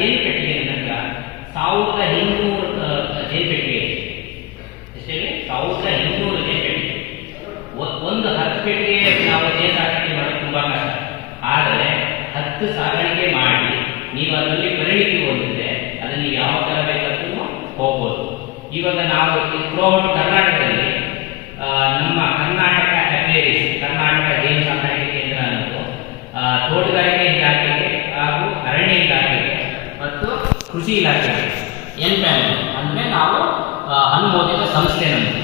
ಜೇನು ಪೆಟ್ಟಿಗೆ ನಂತರ 1200 ಜೇನು ಪೆಟ್ಟಿಗೆ. ಎಷ್ಟೇ 1200 ಜೇನು ಪೆಟ್ಟಿಗೆ. ಒಂದು 10 ಪೆಟ್ಟಿಗೆ ನಾವು ಜೇನು ಸಾಕಾಣಿಕೆ ಮಾಡೋದು ತುಂಬಾ ಕಷ್ಟ. ಆದರೆ 10 ಸಾಗಾಣಿಕೆ ಮಾಡಿ ನೀವು ಅದರಲ್ಲಿ ಪರಿಣಿತಿ ಹೊಂದಿದ್ರೆ ಅದನ್ನು ಯಾವ ಥರ ಬೇಕಾದ್ರೂ ಹೋಗ್ಬೋದು. ಇವಾಗ ನಾವು ಥ್ರೂಔಟ್ ಕರ್ನಾಟಕದಲ್ಲಿ ನಮ್ಮ ಕರ್ನಾಟಕ ಅಫೇರೀಸ್, ಕರ್ನಾಟಕ ಜೇನು ಸಾಕಾಣಿಕೆ ಕೇಂದ್ರ ಅನ್ನೋದು ತೋಟಗಾರಿಕೆ ಇಲಾಖೆಗೆ ಹಾಗೂ ಅರಣ್ಯ ಇಲಾಖೆಗೆ ಮತ್ತು ಕೃಷಿ ಇಲಾಖೆಗೆ NPAN ಅಂದರೆ ನಾವು ಅನುಮೋದಿತ ಸಂಸ್ಥೆ ನಮ್ಮದು.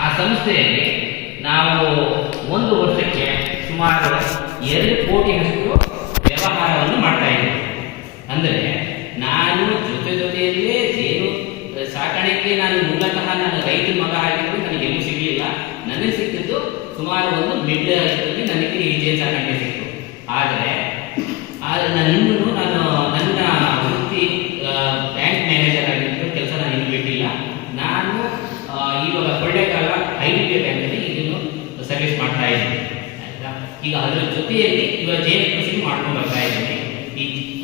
ಆ ಸಂಸ್ಥೆಯಲ್ಲಿ ನಾವು ಒಂದು ವರ್ಷಕ್ಕೆ ಸುಮಾರು 2 ಕೋಟಿಯಷ್ಟು ವ್ಯವಹಾರವನ್ನು ಮಾಡ್ತಾ ಇದ್ದೀವಿ. ಅಂದರೆ ನಾನು ಜೊತೆಯಲ್ಲೇ ಜೇನು ಸಾಕಾಣಿಕೆ ನಾನು ಮೂಲತಃ ನಾನು ರೈತ ಮಗ ಆಗಿದ್ದು ನನಗೆ ಎಲ್ಲೂ ಸಿಗಲಿಲ್ಲ. ನನಗೆ ಸಿಕ್ಕಿದ್ದು ಸುಮಾರು ಒಂದು ಮಿಡ್ ನನಗೆ ಈ ಜೇನು ಸಾಕಾಣಿಕೆ ಸಿಕ್ತು. ಆದರೆ ಇನ್ನೂ ನಾನು ನನ್ನ ವೃತ್ತಿ ಬ್ಯಾಂಕ್ ಮ್ಯಾನೇಜರ್ ಆಗಿದ್ದು ಕೆಲಸ ನಾನು ಇನ್ನೂ ಬಿಟ್ಟಿಲ್ಲ. ನಾನು ಇವಾಗ ಕೊಳ್ಳೇಗಾಲ IDBI ಬ್ಯಾಂಕಲ್ಲಿ ಇದನ್ನು ಸರ್ವಿಸ್ ಮಾಡ್ತಾ ಇದ್ದೀನಿ. ಆಯಿತಾ, ಈಗ ಅದರ ಜೊತೆಯಲ್ಲಿ ಇವಾಗ ಜೇನು ಕೃಷಿ ಮಾಡ್ಕೊಂಡು ಬರ್ತಾ ಇದ್ದೀನಿ.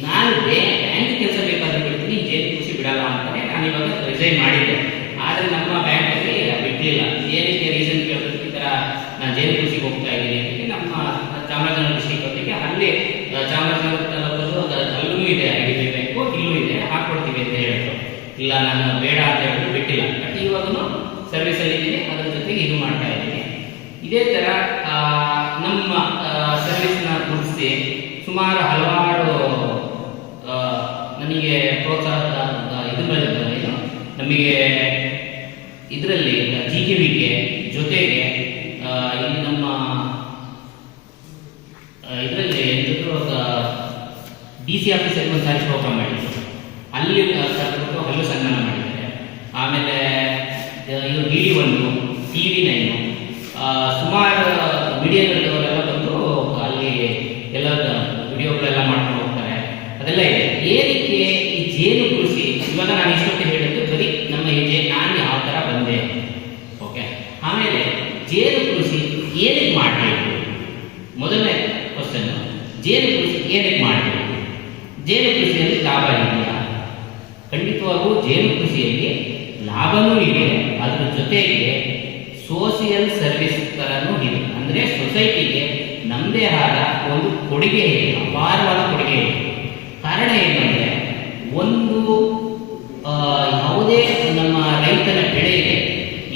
ನಾನು ಬ್ಯಾಂಕ್ ಕೆಲಸ ಬೇಕಾದ್ರೆ ಬಿಡ್ತೀನಿ, ಜೇನು ಕೃಷಿ ಬಿಡಲ್ಲ ಅಂತಾನೆ ನಾನು ಇವಾಗ ರಿಸೈನ್ ಮಾಡಿದ್ದೆ. ಆದರೆ ನಮ್ಮ ಬ್ಯಾಂಕಲ್ಲಿ ಬಿಟ್ಟಿಲ್ಲ. ಏನಕ್ಕೆ ರೀಸನ್ ಕೇಳೋದಕ್ಕೆ ಈ ಥರ ನಾನು ಜೇನು ಕೃಷಿಗೆ ಹೋಗ್ತಾ ಇದ್ದೀನಿ ಅಂತ ನಮ್ಮ ಚಾಮರಾಜನಗರ ಡಿಸ್ಟ್ರಿಕ್ಟ್ ಹೊತ್ತಿಗೆ ಅಲ್ಲಿ ಚಾಮರಾಜನಗರ ಅಲ್ಲೂ ಇದೆ IDBI ಬ್ಯಾಂಕು, ಇಲ್ಲೂ ಇದೆ, ಹಾಕ್ಕೊಡ್ತೀವಿ ಅಂತ ಹೇಳಿದ್ರು. ಇಲ್ಲ ನಾನು ಬೇಡ ಅಂತ ಹೇಳಿದ್ರು, ಬಿಟ್ಟಿಲ್ಲ. ಬಟ್ ಇವಾಗೂ ಸರ್ವಿಸಲ್ಲಿ ಇದ್ದೀನಿ, ಅದರ ಜೊತೆಗೆ ಇದು ಮಾಡ್ತಾ ಇದ್ದೀನಿ. ಇದೇ ಥರ ನಮ್ಮ ಸರ್ವಿಸ್ನ ಗುರುತಿಸಿ ಸುಮಾರು ಹಲವಾರು ನನಗೆ ಪ್ರೋತ್ಸಾಹ ಇದು ಏನು ನಮಗೆ ಇದರಲ್ಲಿ GKVK ಜೊತೆಗೆ ಇಲ್ಲಿ ನಮ್ಮ ಇದರಲ್ಲಿ DC ಆಫೀಸಲ್ಲಿ ಒಂದು ಸಾರಿ ಪ್ರೋಗ್ರಾಮ್ ಮಾಡಿದ್ರು. ಅಲ್ಲಿ ಕರೆದುಬಿಟ್ಟು ಹಲ್ಲು ಸನ್ಮಾನ ಮಾಡಿದ್ದಾರೆ. ಆಮೇಲೆ ಇದು DD1, TV9 ಸುಮಾರು ಮೀಡಿಯಾಗಳವರೆಲ್ಲ ಬಂದು ಅಲ್ಲಿ ಎಲ್ಲ ವಿಡಿಯೋಗಳೆಲ್ಲ ಮಾಡ್ಕೊಂಡು ಹೋಗ್ತಾರೆ. ಅದೆಲ್ಲ ಇದೆ. ಏನಕ್ಕೆ ಈ ಜೇನು ಕೃಷಿ ಇವಾಗ ನಾನು ಇಷ್ಟೊತ್ತು ಹೇಳಿದ್ದು ಬರೀ ನಮ್ಮ ನಾನು ಯಾವ ಥರ ಬಂದೆ. ಓಕೆ, ಆಮೇಲೆ ಜೇನು ಕೃಷಿ ಏನಕ್ಕೆ ಮಾಡಬೇಕು? ಮೊದಲನೇ ಕ್ವಶನ್, ಜೇನು ಕೃಷಿ ಏನಕ್ಕೆ ಮಾಡಬೇಕು? ಜೇನು ಕೃಷಿಯಲ್ಲಿ ಲಾಭ ಇದೆಯಾ? ಖಂಡಿತವಾಗೂ ಜೇನು ಕೃಷಿಯಲ್ಲಿ ಲಾಭನೂ ಇದೆ, ಅದರ ಜೊತೆಗೆ ಸೋಷಿಯಲ್ ಸರ್ವಿಸ್ ಥರನೂ ಇದೆ. ಅಂದರೆ ಸೊಸೈಟಿಗೆ ನಮ್ಮದೇ ಆದ ಒಂದು ಕೊಡುಗೆ ಇದೆ, ಅಪಾರವಾದ ಕೊಡುಗೆ ಇದೆ. ಕಾರಣ ಏನಂದರೆ ಒಂದು ಯಾವುದೇ ನಮ್ಮ ರೈತನ ಬೆಳೆಗೆ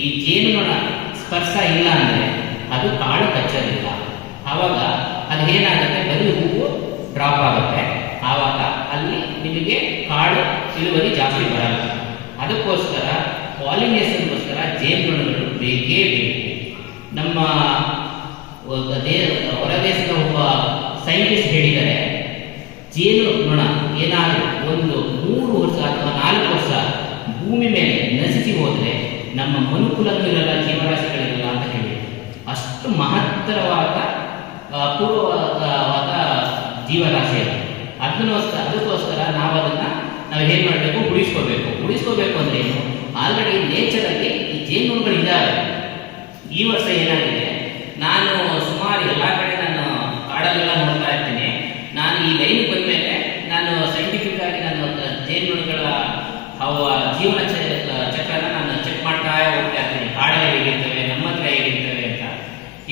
ಈ ಜೇನುನೊಣ ಸ್ಪರ್ಶ ಇಲ್ಲ ಅಂದರೆ ಅದು ಕಾಳು ಕಚ್ಚೋದಿಲ್ಲ. ಆವಾಗ ಅದು ಏನಾಗುತ್ತೆ, ಬರೀ ಹೂವು ಡ್ರಾಪ್ ಆಗುತ್ತೆ. ಆವಾಗ ಅಲ್ಲಿ ನಿಮಗೆ ಕಾಳು ಇಳುವರಿ ಜಾಸ್ತಿ ಬರಲ್ಲ. ಅದಕ್ಕೋಸ್ಕರ ಪಾಲಿನೇಷನ್ಗೋಸ್ಕರ ಜೇನುನೊಣಗಳು ಬೇಕೇ ಬೇಕು. ನಮ್ಮ ಹೊರದೇಶದ ಒಬ್ಬ ಸೈಂಟಿಸ್ಟ್ ಹೇಳಿದ್ದಾರೆ, ಜೇನುನೊಣ ಏನಾದರೂ ಒಂದು 3 ವರ್ಷ ಅಥವಾ 4 ವರ್ಷ ಭೂಮಿ ಮೇಲೆ ನಶಿಸಿ ಹೋದರೆ ನಮ್ಮ ಮನುಕುಲಕ್ಕೂ ಇರಲ್ಲ, ಜೀವರಾಶಿಗಳಿರಲ್ಲ ಅಂತ ಹೇಳಿ. ಅಷ್ಟು ಮಹತ್ತರವಾದ ಅಪೂರ್ವವಾದ ಜೀವರಾಶಿ ಅದು. ಅದಕ್ಕೋಸ್ಕರ ನಾವು ಏನು ಮಾಡಬೇಕು, ಉಳಿಸ್ಕೋಬೇಕು ಅಂದ್ರೆ ಏನು? ಆಲ್ರೆಡಿ ನೇಚರಲ್ಲಿ ಈ ಜೇನುನೊಣಗಳು ಇದ್ದಾವೆ. ಈ ವರ್ಷ ಏನಾಗಿದೆ, ನಾನು ಸುಮಾರು ಎಲ್ಲ ಕಡೆ ನಾನು ಕಾಡಲ್ಲೆಲ್ಲ ನೋಡ್ತಾ ಇರ್ತೀನಿ. ನಾನು ಈ ಲೈನ್ ಬಂದ ಮೇಲೆ ನಾನು ಸೈಂಟಿಫಿಕ್ ಆಗಿ ನಾನು ಜೇನುನೊಣಗಳ ಅವ ಜೀವನ ಚಕ್ರನ ನಾನು ಚೆಕ್ ಮಾಡ್ತಾ ಹೋಗ್ತಾ ಇರ್ತೀನಿ. ಕಾಡಲ್ಲಿ ಹೇಗಿರ್ತವೆ, ನಮ್ಮ ಹತ್ರ ಹೇಗಿರ್ತವೆ ಅಂತ.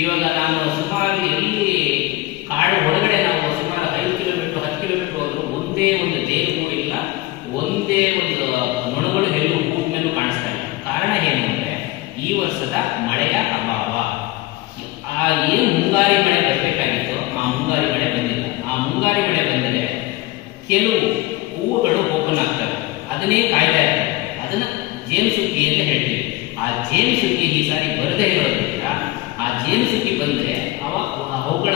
ಇವಾಗ ನಾನು ಸುಮಾರು ಎಲ್ಲಿ ಕಾಡು ಒಳಗಡೆ ನಾವು ಸುಮಾರು 5 ಕಿಲೋಮೀಟರ್ 10 ಕಿಲೋಮೀಟರ್ ಹೋದ್ರು ಒಂದೇ ಒಂದು ಜೇನು ಇಲ್ಲ, ಒಂದೇ ಒಂದು ನೊಣಗಳು ಎಲ್ಲೂ ಹೂವು ಮೇಲೂ ಕಾಣಿಸ್ತಾ ಇಲ್ಲ. ಕಾರಣ ಏನು ಅಂದರೆ ಈ ವರ್ಷದ ಮಳೆಯ ಅಭಾವ. ಏನು ಮುಂಗಾರಿ ಮಳೆ ಬರಬೇಕಾಗಿತ್ತು, ಆ ಮುಂಗಾರಿ ಮಳೆ ಬಂದಿಲ್ಲ. ಆ ಮುಂಗಾರಿ ಮಳೆ ಬಂದರೆ ಕೆಲವು ಹೂವುಗಳು ಓಪನ್ ಆಗ್ತವೆ, ಅದನ್ನೇ ಕಾಯ್ತಾ ಇರ್ತವೆ. ಅದನ್ನು ಜೇನು ಸುಗ್ಗಿ ಅಂತ ಹೇಳ್ತೀವಿ. ಆ ಜೇನು ಸುಗ್ಗಿ ಈ ಸಾರಿ ಬರದೇ ಇರೋದ್ರಿಂದ ಆ ಜೇನು ಸುಗ್ಗಿ ಬಂದರೆ ಅವುಗಳ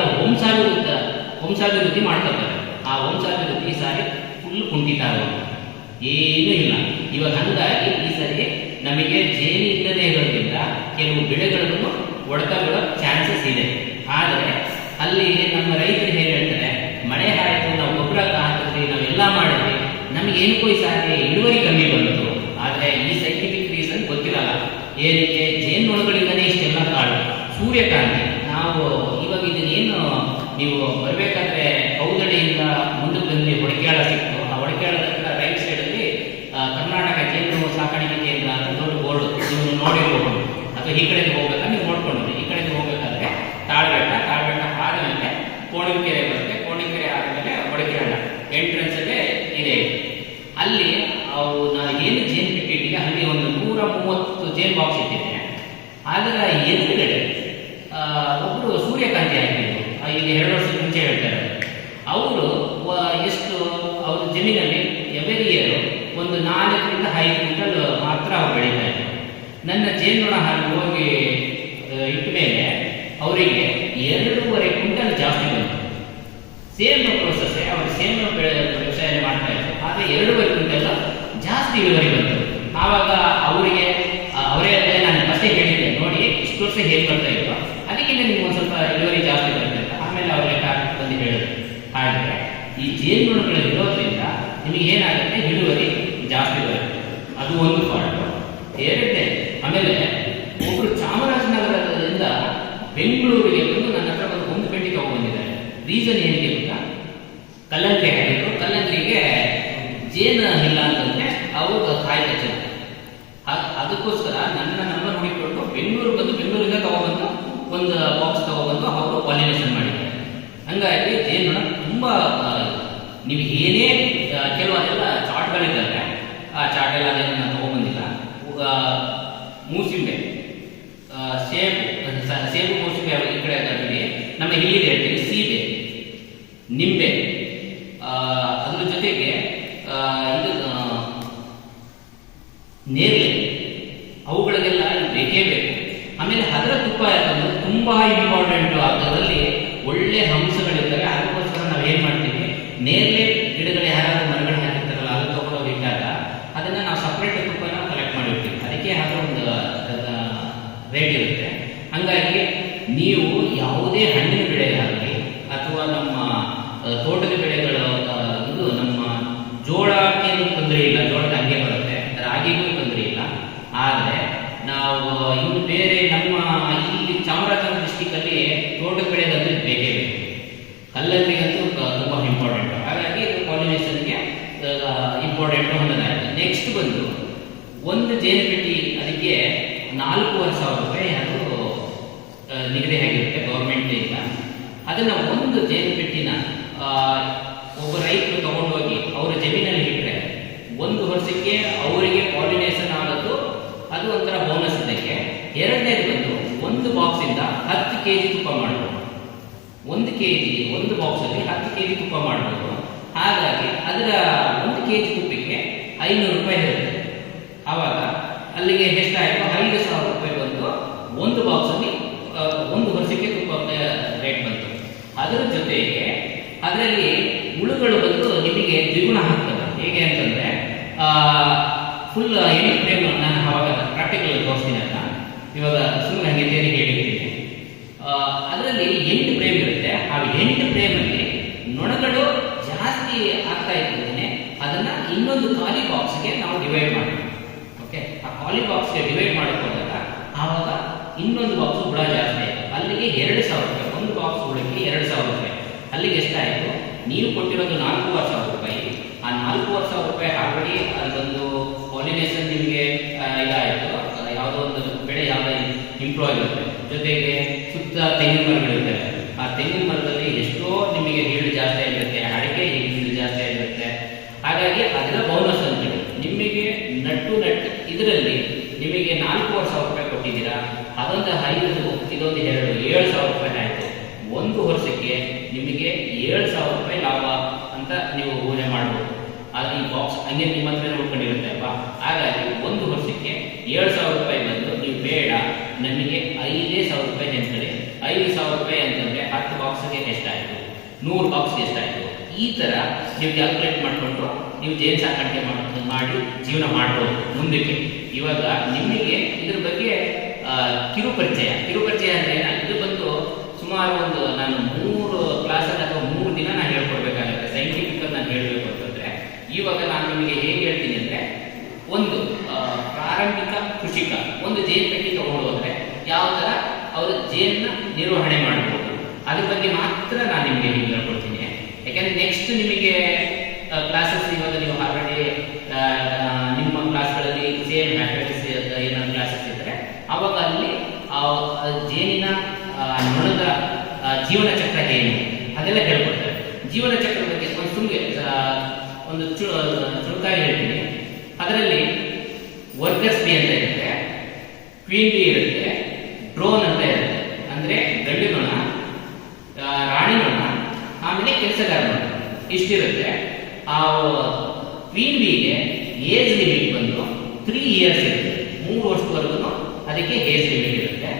ವಂಶಾಭಿವೃದ್ಧಿ ಮಾಡ್ಕೊತಾರೆ. ಆ ವಂಶಾಭಿವೃದ್ಧಿ ಈ ಸಾರಿ ಫುಲ್ ಕುಂಠಿತ ಆಗೋದು, ಏನೂ ಇಲ್ಲ. ಇವಾಗ ಹಂಗಾಗಿ ಈ ಸಾರಿ ನಮಗೆ ಜೇನು ಇಲ್ಲದೆ ಇರೋದ್ರಿಂದ ಕೆಲವು ಬೆಳೆಗಳನ್ನು ಹೊಡೆತ ಬಿಡೋ ಚಾನ್ಸಸ್ ಇದೆ. ಆದರೆ ಅಲ್ಲಿ ನಮ್ಮ ರೈತರು ಏನು ಹೇಳ್ತಾರೆ, ಮಳೆ ಆಯಿತು, ನಾವು ಗೊಬ್ಬರ ಹಾಕಿದ್ವಿ, ನಾವೆಲ್ಲ ಮಾಡಿದ್ವಿ, ನಮಗೆ ಏನಕ್ಕೂ ಈ ಸಾರಿ ಇಳುವರಿ ಕಮ್ಮಿ ಬಂತು. ಆದರೆ ಈ ಸೈಂಟಿಫಿಕ್ ರೀಸನ್ ಗೊತ್ತಿರಲ್ಲ. ಏನಕ್ಕೆ? ಜೇನುನೊಣಗಳಿಂದಲೇ ಇಷ್ಟೆಲ್ಲ ಕಾಳು. ಸೂರ್ಯಕಾಂತಿ ನಾವು ಇವಾಗ ಇದನ್ನೇನು ನೀವು ಬರಬೇಕಾದ್ರೆ ಕೌದಳಿಯಿಂದ ಮುಂದಕ್ಕೆ ಬಂದು ಹೊಡಕೆಯಾಳ ಸಿಕ್ತು. ಆ ಹೊಡಕೆಯಾಳದ ಎಂಟ್ರೆನ್ಸಲ್ಲೇ ಇದೆ. ಅಲ್ಲಿ ಅವು ನಾನು ಏನು ಜೇನು ಪೆಟ್ಟಿಗೆ ಅಲ್ಲಿ ಒಂದು 130 ಜೇನು ಬಾಕ್ಸ್ ಇಟ್ಟಿದ್ದೆ. ಅದರ ಎದುರುಗಡೆ ಒಬ್ಬರು ಸೂರ್ಯಕಾಂತಿ ಹಾಕಿದ್ರು, ಈಗ 2 ವರ್ಷದ ಮುಂಚೆ ಹೇಳ್ತಾರೆ. ಅವರು ಎಷ್ಟು ಅವ್ರ ಜಮೀನಲ್ಲಿ ಎವರಿ ಇಯರ್ ಒಂದು 4 ರಿಂದ 5 ಕ್ವಿಂಟಲ್ ಮಾತ್ರ ಅವ್ರು ಬೆಳೀತಾ ಇದ್ರು. ನನ್ನ ಜೇನುನೊಣ ಹಾಲು ಹೋಗಿ ಇಟ್ಟ ಮೇಲೆ ಅವರಿಗೆ 2.5 ಕ್ವಿಂಟಲ್ ಜಾಸ್ತಿ ಬಂತು. ಸೇಮ್ ಪ್ರೋಸೆಸ್, ಅವರು ಸೇಮ್ ವ್ಯವಸಾಯ ಮಾಡ್ತಾ ಇದ್ರು, ಆದರೆ 2.5 ಕ್ವಿಂಟಲ್ ಜಾಸ್ತಿ ಇಳುವರಿ ಬಂತು. ಆವಾಗ ಅವರಿಗೆ ಅವರೇ ನಾನು ಫಸ್ಟೇ ಹೇಳಿದ್ದೆ, ನೋಡಿ ಇಷ್ಟು ವರ್ಷ ಹೇಗೆ ಬರ್ತಾ ಇತ್ತು, ಅದಕ್ಕಿಂತ ನಿಮ್ಗೆ ಒಂದು ಸ್ವಲ್ಪ ಇಳುವರಿ ಜಾಸ್ತಿ ಬರುತ್ತೆ ಅಂತ. ಆಮೇಲೆ ಅವರಿಗೆ ಬಂದು ಹೇಳಿದ್ರು. ಹಾಗೆ ಈ ಜೇನುನೊಣಗಳು ಇರೋದ್ರಿಂದ ನಿಮಗೆ ಏನಾಗುತ್ತೆ, ಇಳುವರಿ ಜಾಸ್ತಿ ಬರುತ್ತೆ. ಅದು ಒಂದು ಪಾರ್ಟ್. ಎರಡನೇ, ಆಮೇಲೆ ಒಬ್ರು ಚಾಮರಾಜನಗರದಿಂದ ಬೆಂಗಳೂರಿಗೆ ಬಂದು ನನ್ನ ಹತ್ರ ಬಂದು ಒಂದು ಪೆಟ್ಟಿ ತಗೊಂಡ್ಬಂದಿದ್ದಾರೆ. ರೀಸನ್ ಏನಿದೆ ಗೊತ್ತಾ, ಕಲ್ಲಂಗಡಿ ಹಾಕಿದ್ರು, ಕಲ್ಲಂಗಡಿಗೆ ಜೇನು ಇಲ್ಲ ಅಂತಂದ್ರೆ ಅವಾಗ ಕಾಯಿ ಕಚ್ಚುತ್ತೆ. ಅದಕ್ಕೋಸ್ಕರ ನನ್ನ ನಂಬರ್ ಹುಡುಕಿಕೊಂಡು ಬೆಂಗಳೂರಿಂದ ತಗೊಬಂದು ಒಂದು ಬಾಕ್ಸ್ ತಗೊಬಂದು ಅವರು ಪಾಲಿನೇಷನ್ ಮಾಡಿದ್ದಾರೆ. ಹಂಗಾಗಿ ಜೇನುನೊಣ ತುಂಬಾ ನೀವು ಏನೇ ಕೆಲವರೆಲ್ಲ ಚಾಟ್ಗಳಿದ್ದಾರೆ, ಆ ಚಾಟ್ ಎಲ್ಲ ಅದೇನು ನಾನು ತಗೊಂಬಂದಿಲ್ಲ. ಮೂಸಿಂಬೆ, ಸೇಬು ಮೂಸಿಂಬೆ ಈ ಕಡೆ ಬಿಡಿ, ನಮ್ಮ ಇಲ್ಲಿದೆ ಹೇಳ್ತೀವಿ ಸೀಬೆ, ನಿಂಬೆ, ಅದ್ರ ಜೊತೆಗೆ ಇದು ನೇರಳೆ, ಅವುಗಳಿಗೆಲ್ಲ ಬೇಕೇ ಬೇಕು. ಆಮೇಲೆ ಅದರ ತುಪ್ಪ ಯಾಕಂದ್ರೆ ತುಂಬಾ ಇಂಪಾರ್ಟೆಂಟ್. ಅದರಲ್ಲಿ ಒಳ್ಳೆ ಅಂಶಗಳಿರ್ತವೆ. ಅದಕ್ಕೋಸ್ಕರ ನಾವು ಏನ್ ಮಾಡ್ತೀವಿ, ನೇರಳೆ ಗಿಡಗಳು ಯಾರಾದ್ರೂ ಮರಗಳು ಹಾಕಿರ್ತಾರಲ್ಲ, ಅದು ತಗೊಳ್ಳೋರು ಇದ್ದಾಗ ಅದನ್ನ ನಾವು ಸಪ್ರೇಟ್ ತುಪ್ಪನ ಕಲೆಕ್ಟ್ ಮಾಡಿರ್ತೀವಿ. ಅದಕ್ಕೆ ಅದರ ಒಂದು ರೇಟ್ ಇರುತ್ತೆ. ಹಂಗಾಗಿ ನೀವು ಯಾವುದೇ ಹಣ್ಣಿನ ಬೆಳೆಯಾಗಲಿ ಅಥವಾ ನಮ್ಮ ತೋಟದ ಬೆಳೆಗಳು, ಇದು ನಮ್ಮ ಜೋಳಕ್ಕೆ ತೊಂದರೆ ಇಲ್ಲ, ಜೋಳದ ಹಂಗೆ ಬರುತ್ತೆ, ರಾಗಿಗೂ ತೊಂದರೆ ಇಲ್ಲ. ಆದರೆ ನಾವು ಇನ್ನು ಬೇರೆ ನಮ್ಮ ಇಲ್ಲಿ ಚಾಮರಾಜನಗರ ಡಿಸ್ಟಿಕ್ ಅಲ್ಲಿ ತೋಟದ ಬೆಳೆದಂದ್ರೆ ಬೇಕೇ ಬೇಕು. ಕಲ್ಲಂಗಡಿಗಂತೂ ತುಂಬಾ ಇಂಪಾರ್ಟೆಂಟ್. ಹಾಗಾಗಿ ಇದು ಪಾಲಿನೇಷನ್ಗೆ ಇಂಪಾರ್ಟೆಂಟ್ ಹೊಂದಲಾಗಿದೆ. ನೆಕ್ಸ್ಟ್ ಬಂದು ಒಂದು ಜೇನು ಪೆಟ್ಟಿ, ಅದಕ್ಕೆ 4,500 ರೂಪಾಯಿ ಅದು ನಿಗದಿ ಆಗಿರುತ್ತೆ ಗೌರ್ಮೆಂಟ್ ಇಂದ. ಅದನ್ನ ಒಂದು ಜೇನು ಪೆಟ್ಟಿನ ಒಬ್ಬ ರೈತರು ತಗೊಂಡೋಗಿ ಅವರ ಜಮೀನಲ್ಲಿ ಇಟ್ಟರೆ 1 ವರ್ಷಕ್ಕೆ ಅವರಿಗೆ ಪಾಲಿನೇಷನ್ ಆಗೋದು, ಅದು ಒಂಥರ ಬೋನಸ್ ಇದಕ್ಕೆ. ಎರಡನೇದು ಬಂದು ಒಂದು ಬಾಕ್ಸ್ ಇಂದ 10 kg ತುಪ್ಪ ಮಾಡಬಹುದು. 1 kg, ಒಂದು ಬಾಕ್ಸ್ ಅಲ್ಲಿ 10 kg ತುಪ್ಪ ಮಾಡಬಹುದು. ಹಾಗಾಗಿ ಅದರ 1 kg ತುಪ್ಪಕ್ಕೆ 500 ರೂಪಾಯಿ ಇರುತ್ತೆ. ಆವಾಗ ಅಲ್ಲಿಗೆ ಎಷ್ಟಾಯಿತು, 5,000 ರೂಪಾಯಿ ಬಂದು ಒಂದು ಬಾಕ್ಸ್ ಅಲ್ಲಿ 1 ವರ್ಷಕ್ಕೆ ತುಪ್ಪ ರೇಟ್ ಬಂತು. ಅದರ ಜೊತೆಗೆ ಅದರಲ್ಲಿ ಹುಳುಗಳು ಬಂದು ನಿಮಗೆ ದ್ವಿಗುಣ ಹಾಕ್ತವೆ. ಹೇಗೆ ಅಂತಂದ್ರೆ ಫುಲ್ ಎಣ್ಣೆ ಫ್ರೇಮ್, ನಾನು ಅವಾಗ ಪ್ರಾಕ್ಟಿಕಲ್ ತೋರಿಸ್ತೀನಿ ಅಂತ, ಇವಾಗ ಸುಮ್ಮನೆ ಹಂಗೆ ತೇರಿ ಹೇಳಿರ್ತೀನಿ. ಅದರಲ್ಲಿ 8 ಫ್ರೇಮ್ ಇರುತ್ತೆ. ಆ 8 ಫ್ರೇಮಲ್ಲಿ ನೊಣಗಳು ಜಾಸ್ತಿ ಆಗ್ತಾ ಇರ್ತದೆ. ಅದನ್ನ ಇನ್ನೊಂದು ಖಾಲಿ ಬಾಕ್ಸ್ಗೆ ನಾವು ಡಿವೈಡ್ ಮಾಡ್ತೀವಿ. ಓಕೆ, ಆ ಖಾಲಿ ಬಾಕ್ಸ್ಗೆ ಡಿವೈಡ್ ಮಾಡಿಕೊಂಡಾಗ ಆವಾಗ ಇನ್ನೊಂದು ಬಾಕ್ಸ್ ಹುಳ ಜಾಸ್ತಿ ಆಯಿತು. ಅಲ್ಲಿಗೆ 2,000 ರೂಪಾಯಿ, ಒಂದು ಬಾಕ್ಸ್ ಹುಳಕ್ಕೆ 2,000 ರೂಪಾಯಿ. ಅಲ್ಲಿಗೆ ಎಷ್ಟಾಯಿತು, ನೀವು ಕೊಟ್ಟಿರೋದು 4,500 ರೂಪಾಯಿ. ಆ 4,500 ರೂಪಾಯಿ ಆಲ್ರೆಡಿ ಅದೊಂದು ಪಾಲಿನೇಷನ್ ನಿಮಗೆ ಇದಾಯಿತು. ಯಾವುದೋ ಒಂದು ಬೆಳೆ ಯಾವುದೇ ಇಂಪ್ರೂವ್ ಆಗಿರುತ್ತೆ. ಜೊತೆಗೆ ಸುತ್ತ ತೆಂಗಿನ ಮರಗಳಿರ್ತವೆ. ಆ ತೆಂಗಿನ ಮರದಲ್ಲಿ ಎಷ್ಟೋ ನಿಮಗೆ ಈಲ್ಡ್ ಜಾಸ್ತಿ ಆಗಿರುತ್ತೆ, ಅಡಿಕೆ ಈಲ್ಡ್ ಜಾಸ್ತಿ ಆಗಿರುತ್ತೆ. ಹಾಗಾಗಿ ಅದರ ಬೋನಸ್ ಅಂತೇಳಿ ನಿಮಗೆ ನಟ್ಟು ಇದರಲ್ಲಿ ನಿಮಗೆ 4,500 ರೂಪಾಯಿ ಕೊಟ್ಟಿದ್ದೀರಾ, ಅದೊಂದು 5, ಇದೊಂದು 2, 7,000 ರೂಪಾಯಿ ಆಯಿತು. 1 ವರ್ಷಕ್ಕೆ ನಿಮಗೆ 7,000 ರೂಪಾಯಿ ಲಾಭ ಅಂತ ನೀವು ಊಹೆ ಮಾಡ್ಬೋದು. ಅದು ಈ ಬಾಕ್ಸ್ ಹಂಗೆ ನಿಮ್ಮ ಹತ್ರ ಉಳ್ಕೊಂಡಿರುತ್ತೆ ಅಲ್ವಾ. ಹಾಗಾಗಿ 1 ವರ್ಷಕ್ಕೆ 7,000 ರೂಪಾಯಿ ಬಂದು ನೀವು ಬೇಡ ನಮಗೆ 5,000 ರೂಪಾಯಿ ನೆನ್ಸ್ಕೊಳ್ಳಿ. 5,000 ರೂಪಾಯಿ ಅಂತಂದ್ರೆ 10 ಬಾಕ್ಸ್ಗೆ ಎಷ್ಟಾಯಿತು, 100 ಬಾಕ್ಸ್ಗೆ ಎಷ್ಟಾಯಿತು. ಈ ಥರ ನೀವು ಕ್ಯಾಲ್ಕುಲೇಟ್ ಮಾಡಿಕೊಂಡು ನೀವು ಜೇನು ಸಾಕಾಣಿಕೆ ಮಾಡಿ ಜೀವನ ಮಾಡ್ಬೋದು ಮುಂದಕ್ಕೆ. ಇವಾಗ ನಿಮಗೆ ಇದ್ರ ಬಗ್ಗೆ ಕಿರುಪರಿಚಯ ಅಂದ್ರೆ ಇದು ಬಂದು ಸುಮಾರು ಒಂದು ನಾನು 3 ಕ್ಲಾಸಲ್ಲಿ ಅಥವಾ 3 ದಿನ ನಾನು ಹೇಳ್ಕೊಡ್ಬೇಕಾಗುತ್ತೆ. ಸೈಂಟಿಫಿಕಲ್ ನಾನು ಹೇಳಬೇಕು ಅಂತಂದ್ರೆ ಇವಾಗ ನಾನು ನಿಮಗೆ ಹೇಗೆ ಹೇಳ್ತೀನಿ ಅಂದ್ರೆ, ಒಂದು ಪ್ರಾರಂಭಿಕ ಕೃಷಿಕ ಒಂದು ಜೇನು ಪೆಟ್ಟಿ ತಗೊಂಡು ಹೋದ್ರೆ ಯಾವ ಥರ ಅವರು ಜೇನನ್ನ ನಿರ್ವಹಣೆ ಮಾಡಬಹುದು ಅದ್ರ ಬಗ್ಗೆ ಮಾತ್ರ ನಾನು ನಿಮಗೆ ಹೇಳ್ಕೊಡ್ತೀನಿ. ಯಾಕೆಂದ್ರೆ ನೆಕ್ಸ್ಟ್ ನಿಮಗೆ ಕ್ಲಾಸಸ್ ಇವಾಗ ನೀವು ಆಲ್ರೆಡಿ ನಿಮ್ಮ ಕ್ಲಾಸ್ಗಳಲ್ಲಿ ಸೇಮ್ ಮ್ಯಾಥಮೆಟಿಕ್ಸ್ ಏನಾದ್ರು ಕ್ಲಾಸಸ್ ಇದ್ದರೆ ಅವಾಗ ಅಲ್ಲಿ ಜೇನಿನ ನೊಣದ ಜೀವನ ಚಕ್ರ ಏನು ಅದೆಲ್ಲ ಹೇಳ್ಕೊಡ್ತಾರೆ. ಜೀವನ ಚಕ್ರ ಬಗ್ಗೆ ಒಂದು ಸುಮ್ಮನೆ ಒಂದು ಚುರುಕಾಗಿ ಹೇಳ್ತೀನಿ. ಅದರಲ್ಲಿ ವರ್ಕರ್ಸ್ ಬಿ ಅಂತ ಇರುತ್ತೆ, ಕ್ವೀನ್ ಬಿ ಇರುತ್ತೆ, ಡ್ರೋನ್ ಅಂತ ಇರುತ್ತೆ. ಅಂದ್ರೆ ಗಂಡು ನೊಣ, ರಾಣಿ ನೊಣ, ಆಮೇಲೆ ಕೆಲಸಗಾರ ನೊಣ ಇಷ್ಟಿರುತ್ತೆ. ಆ ಕ್ವೀನ್ ಬಿಗೆ ಏಜ್ ಲಿಮಿಟ್ ಬಂದು 3 ಇಯರ್ಸ್ ಇರುತ್ತೆ, 3 ವರ್ಷದವರೆಗೂ ಅದಕ್ಕೆ ಏಜ್ ಲಿಮಿಟ್ ಇರುತ್ತೆ.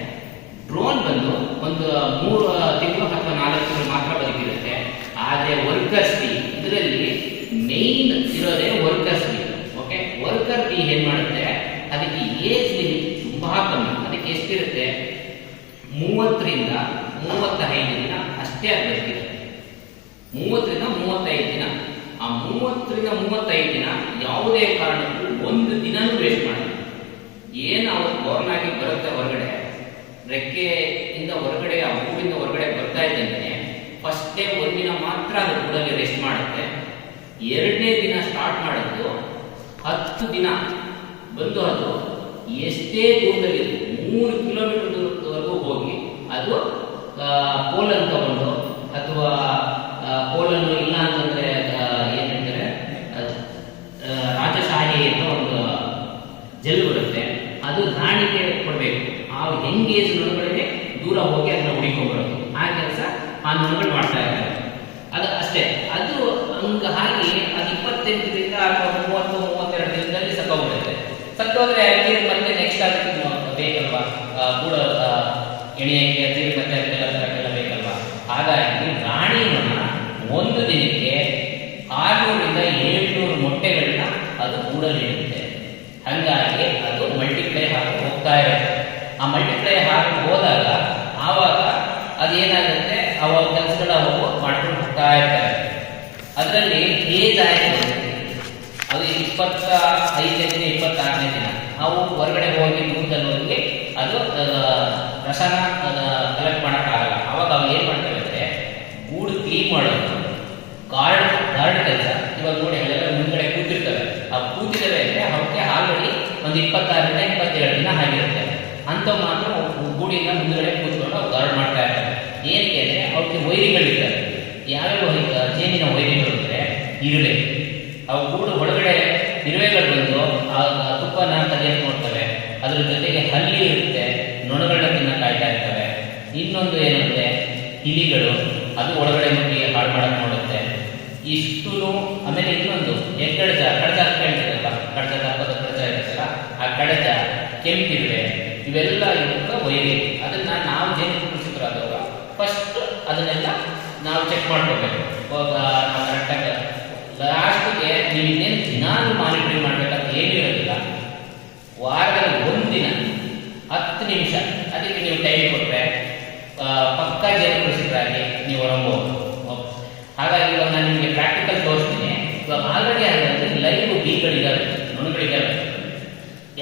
ಡ್ರೋನ್ ಬಂದು ಒಂದು 3 ತಿಂಗಳು ಅಥವಾ 4 ತಿಂಗಳು ಮಾತ್ರ ಬದುಕಿರುತ್ತೆ. ಆದರೆ ವರ್ಕರ್ಸ್ ಬಿ ಇದರಲ್ಲಿ ಮೇನ್ ಇರೋದೇ workers B. Okay, worker B ಏನ್ ಮಾಡುತ್ತೆ, ಅದಕ್ಕೆ ಏಜ್ ಲಿಮಿಟ್ ತುಂಬಾ ಕಮ್ಮಿ. ಅದಕ್ಕೆ ಎಷ್ಟಿರುತ್ತೆ, 30 ರಿಂದ 35 ದಿನ ಅಷ್ಟೇ ಅದು ಬದುಕಿರುತ್ತೆ. 30 ರಿಂದ 35 ದಿನ. ಆ 30 ರಿಂದ 35 ದಿನ ಯಾವುದೇ ಕಾರಣಕ್ಕೂ ಒಂದು ದಿನನೂ ವೇಸ್ಟ್ ಮಾಡಿಲ್ಲ. ಏನು ಅವತ್ತು ಬೋರ್ನ್ ಆಗಿ ಬರುತ್ತೆ ಹೊರಗಡೆ, ರೆಕ್ಕೆಯಿಂದ ಹೊರಗಡೆ, ಆ ಹೂವಿಂದ ಹೊರಗಡೆ ಬರ್ತಾ ಇದ್ದಂತೆ ಫಸ್ಟ್ ಡೇ ಒಂದಿನ ಮಾತ್ರ ಅದು ಕೂಡಲೇ ರೆಸ್ಟ್ ಮಾಡುತ್ತೆ. 2ನೇ ದಿನ ಸ್ಟಾರ್ಟ್ ಮಾಡಿದ್ದು 10 ದಿನ ಬಂದು ಅದು ಎಷ್ಟೇ ದೂರದಲ್ಲಿ 3 ಕಿಲೋಮೀಟರ್ ದೂರದವರೆಗೂ ಹೋಗಿ ಅದು ಪೋಲನ್ನು ತಗೊಂಡು, ಅಥವಾ ಪೋಲನ್ನು ಇಲ್ಲ ಅಂತಂದ್ರೆ ಏನ್ ಹೇಳ್ತಾರೆ, ರಾಜಶಾಹಿ ಅಂತ ಒಂದು ಜೆಲ್ ಬರುತ್ತೆ, ಅದು ರಾಣಿಗೆ ಕೊಡಬೇಕು. ಆ ಎಂಗೇಜ್ ನೊಣಗಳಿಗೆ ದೂರ ಹೋಗಿ ಅದನ್ನ ಹುಡಿಕೊಂಡ್ಬರೋದು, ಆ ಕೆಲಸ ಆ ನೊಣಗಳು ಮಾಡ್ತಾ ಇರ್ತಾರೆ. ಅದು ಅಷ್ಟೇ. ಅದು ಹಾಗೆ ಅದು 28 ದಿಂದ ಅಥವಾ 30-32 ದಿನದಲ್ಲಿ ಸತ್ತೋಗ್ಬಿಡುತ್ತೆ. ಸತ್ತೋದ್ರೆ ಮತ್ತೆ ನೆಕ್ಸ್ಟ್ ಅದಕ್ಕೆ ಬೇಕಲ್ವಾ, ಕೂಡ ಎಣೆಯಕ್ಕೆ ಮತ್ತೆ ಅದಕ್ಕೆಲ್ಲ ತರಕ್ಕೆಲ್ಲ ಬೇಕಲ್ವಾ. ಹಾಗಾಗಿ ರಾಣಿ ನೊಣ ಒಂದು ದಿನಕ್ಕೆ 600 ರಿಂದ 700 ಮೊಟ್ಟೆಗಳನ್ನ ಅದು ಕೂಡಲೇ ಇಡುತ್ತೆ. ಹಾಗಾಗಿ ಅದು ಮಲ್ಟಿಪ್ಲೈ ಆಗಿ ಹೋಗ್ತಾ ಇರುತ್ತೆ. ಆ ಮಲ್ಟಿಪ್ಲೈ ಆಗಿ ಹೋದಾಗ ಆವಾಗ ಅದೇನಾಗುತ್ತೆ, ಅವಾಗ ಕೆಲಸಗಳ ಅವು ಮಾಡ್ಕೊಂಡು ಹೋಗ್ತಾ ಇರ್ತಾರೆ. ಅದರಲ್ಲಿ ಏಜ್ ಆಯ್ತು, ಅದು 25ನೇ ದಿನ 26ನೇ ದಿನ ಅವು ಹೊರಗಡೆ ಹೋಗಿ ದೂರದಲ್ಲಿ ಹೋಗಿ ಅದು ರಸನ ಕಲೆಕ್ಟ್ ಮಾಡೋಕ್ಕಾಗಲ್ಲ. ಅವಾಗ ಅವು ಏನು ಮಾಡ್ತವೆ ಅಂದರೆ ಗೂಡು ಕ್ಲೀನ್ ಮಾಡೋದು, ಗಾರ್ಡ್ ಕೆಲಸ. ಇವಾಗ ನೋಡಿ ಅಲ್ಲೆಲ್ಲ ಮುಂದ್ಗಡೆ ಕೂತಿರ್ತವೆ, ಆ ಕೂತಿದ್ದಾವೆ ಅಂದರೆ ಅವಕ್ಕೆ ಆಲ್ರೆಡಿ ಒಂದು 26 ರಿಂದ 27 ದಿನ ಆಗಿರುತ್ತೆ. ಅಂಥವು ಮಾತ್ರ ಗೂಡಿನ ಮುಂದ್ಗಡೆ ಕೂತ್ಕೊಂಡು ಅವು ಗಾರ್ಡ್ ಮಾಡ್ತಾ ಇರ್ತಾರೆ. ಏನಕ್ಕೆ ಅಂದರೆ ಅವಕ್ಕೆ ವೈರಿಗಳಿರ್ತವೆ. ಯಾವ್ಯಾವ ಜೇನಿನ ವೈರಿಗಳು ಅಂದರೆ ಇರುವೆ. ಅವು ಗೂಡು ಒಳಗಡೆ ಇರುವೆಗಳು ಬಂದು ಆ ತುಪ್ಪನ ತೆಗೆದು ನೋಡ್ತವೆ. ಅದ್ರ ಜೊತೆಗೆ ಹಲ್ಲಿ ಇರುತ್ತೆ, ನೊಣಗಳನ್ನ ತಿನ್ನ ಕಾಯ್ತಾ ಇರ್ತವೆ. ಇನ್ನೊಂದು ಏನಂದ್ರೆ ಇಲಿಗಳು, ಅದು ಒಳಗಡೆ ನುಗ್ಗಿ ಹಾಳು ಮಾಡಕ್ ನೋಡುತ್ತೆ. ಇಷ್ಟು ಆಮೇಲೆ ಇನ್ನೊಂದು ಕಡಜ ಕೇಳ್ತಿರಲ್ಲ, ಕಡಜ ತಪ್ಪದ ಕಡಜ ಇರುತ್ತಲ್ಲ, ಆ ಕಡಜ, ಕೆಂಪಿರುವೆ, ಇವೆಲ್ಲ ಇರುವ ವೈರಿ. ಅದನ್ನ ನಾವು ಜೇನು ಕೃಷಿಕರಾದವಾಗ ಫಸ್ಟ್ ಅದನ್ನೆಲ್ಲ ನಾವು ಚೆಕ್ ಮಾಡ್ಕೋಬೇಕು. ನಾವು ಕರೆಕ್ಟಾಗಿ ಲಾಸ್ಟ್ಗೆ ನೀವು ಇನ್ನೇನು ದಿನಾನು ಮಾನಿಟರಿಂಗ್ ಮಾಡ್ಬೇಕಂತ ಏನಿರೋದಿಲ್ಲ. ವಾರದಲ್ಲಿ 1 ದಿನ 10 ನಿಮಿಷ ಅದಕ್ಕೆ ನೀವು ಟೈಮ್ ಕೊಟ್ಟರೆ ಪಕ್ಕಾ ಜೇನು ಕೃಷಿಕರಾಗಿ ನೀವು ಹೊರಬಹುದು. ಹಾಗಾಗಿ ಇವಾಗ ನಾನು ನಿಮಗೆ ಪ್ರಾಕ್ಟಿಕಲ್ ತೋರಿಸ್ತೀನಿ. ಇವಾಗ ಆಲ್ರೆಡಿ ಅದರಲ್ಲಿ ಲೈವ್ ಬೀಗಳಿದ್ದಾವೆ, ನೊಣಗಳಿದ್ದಾವೆ.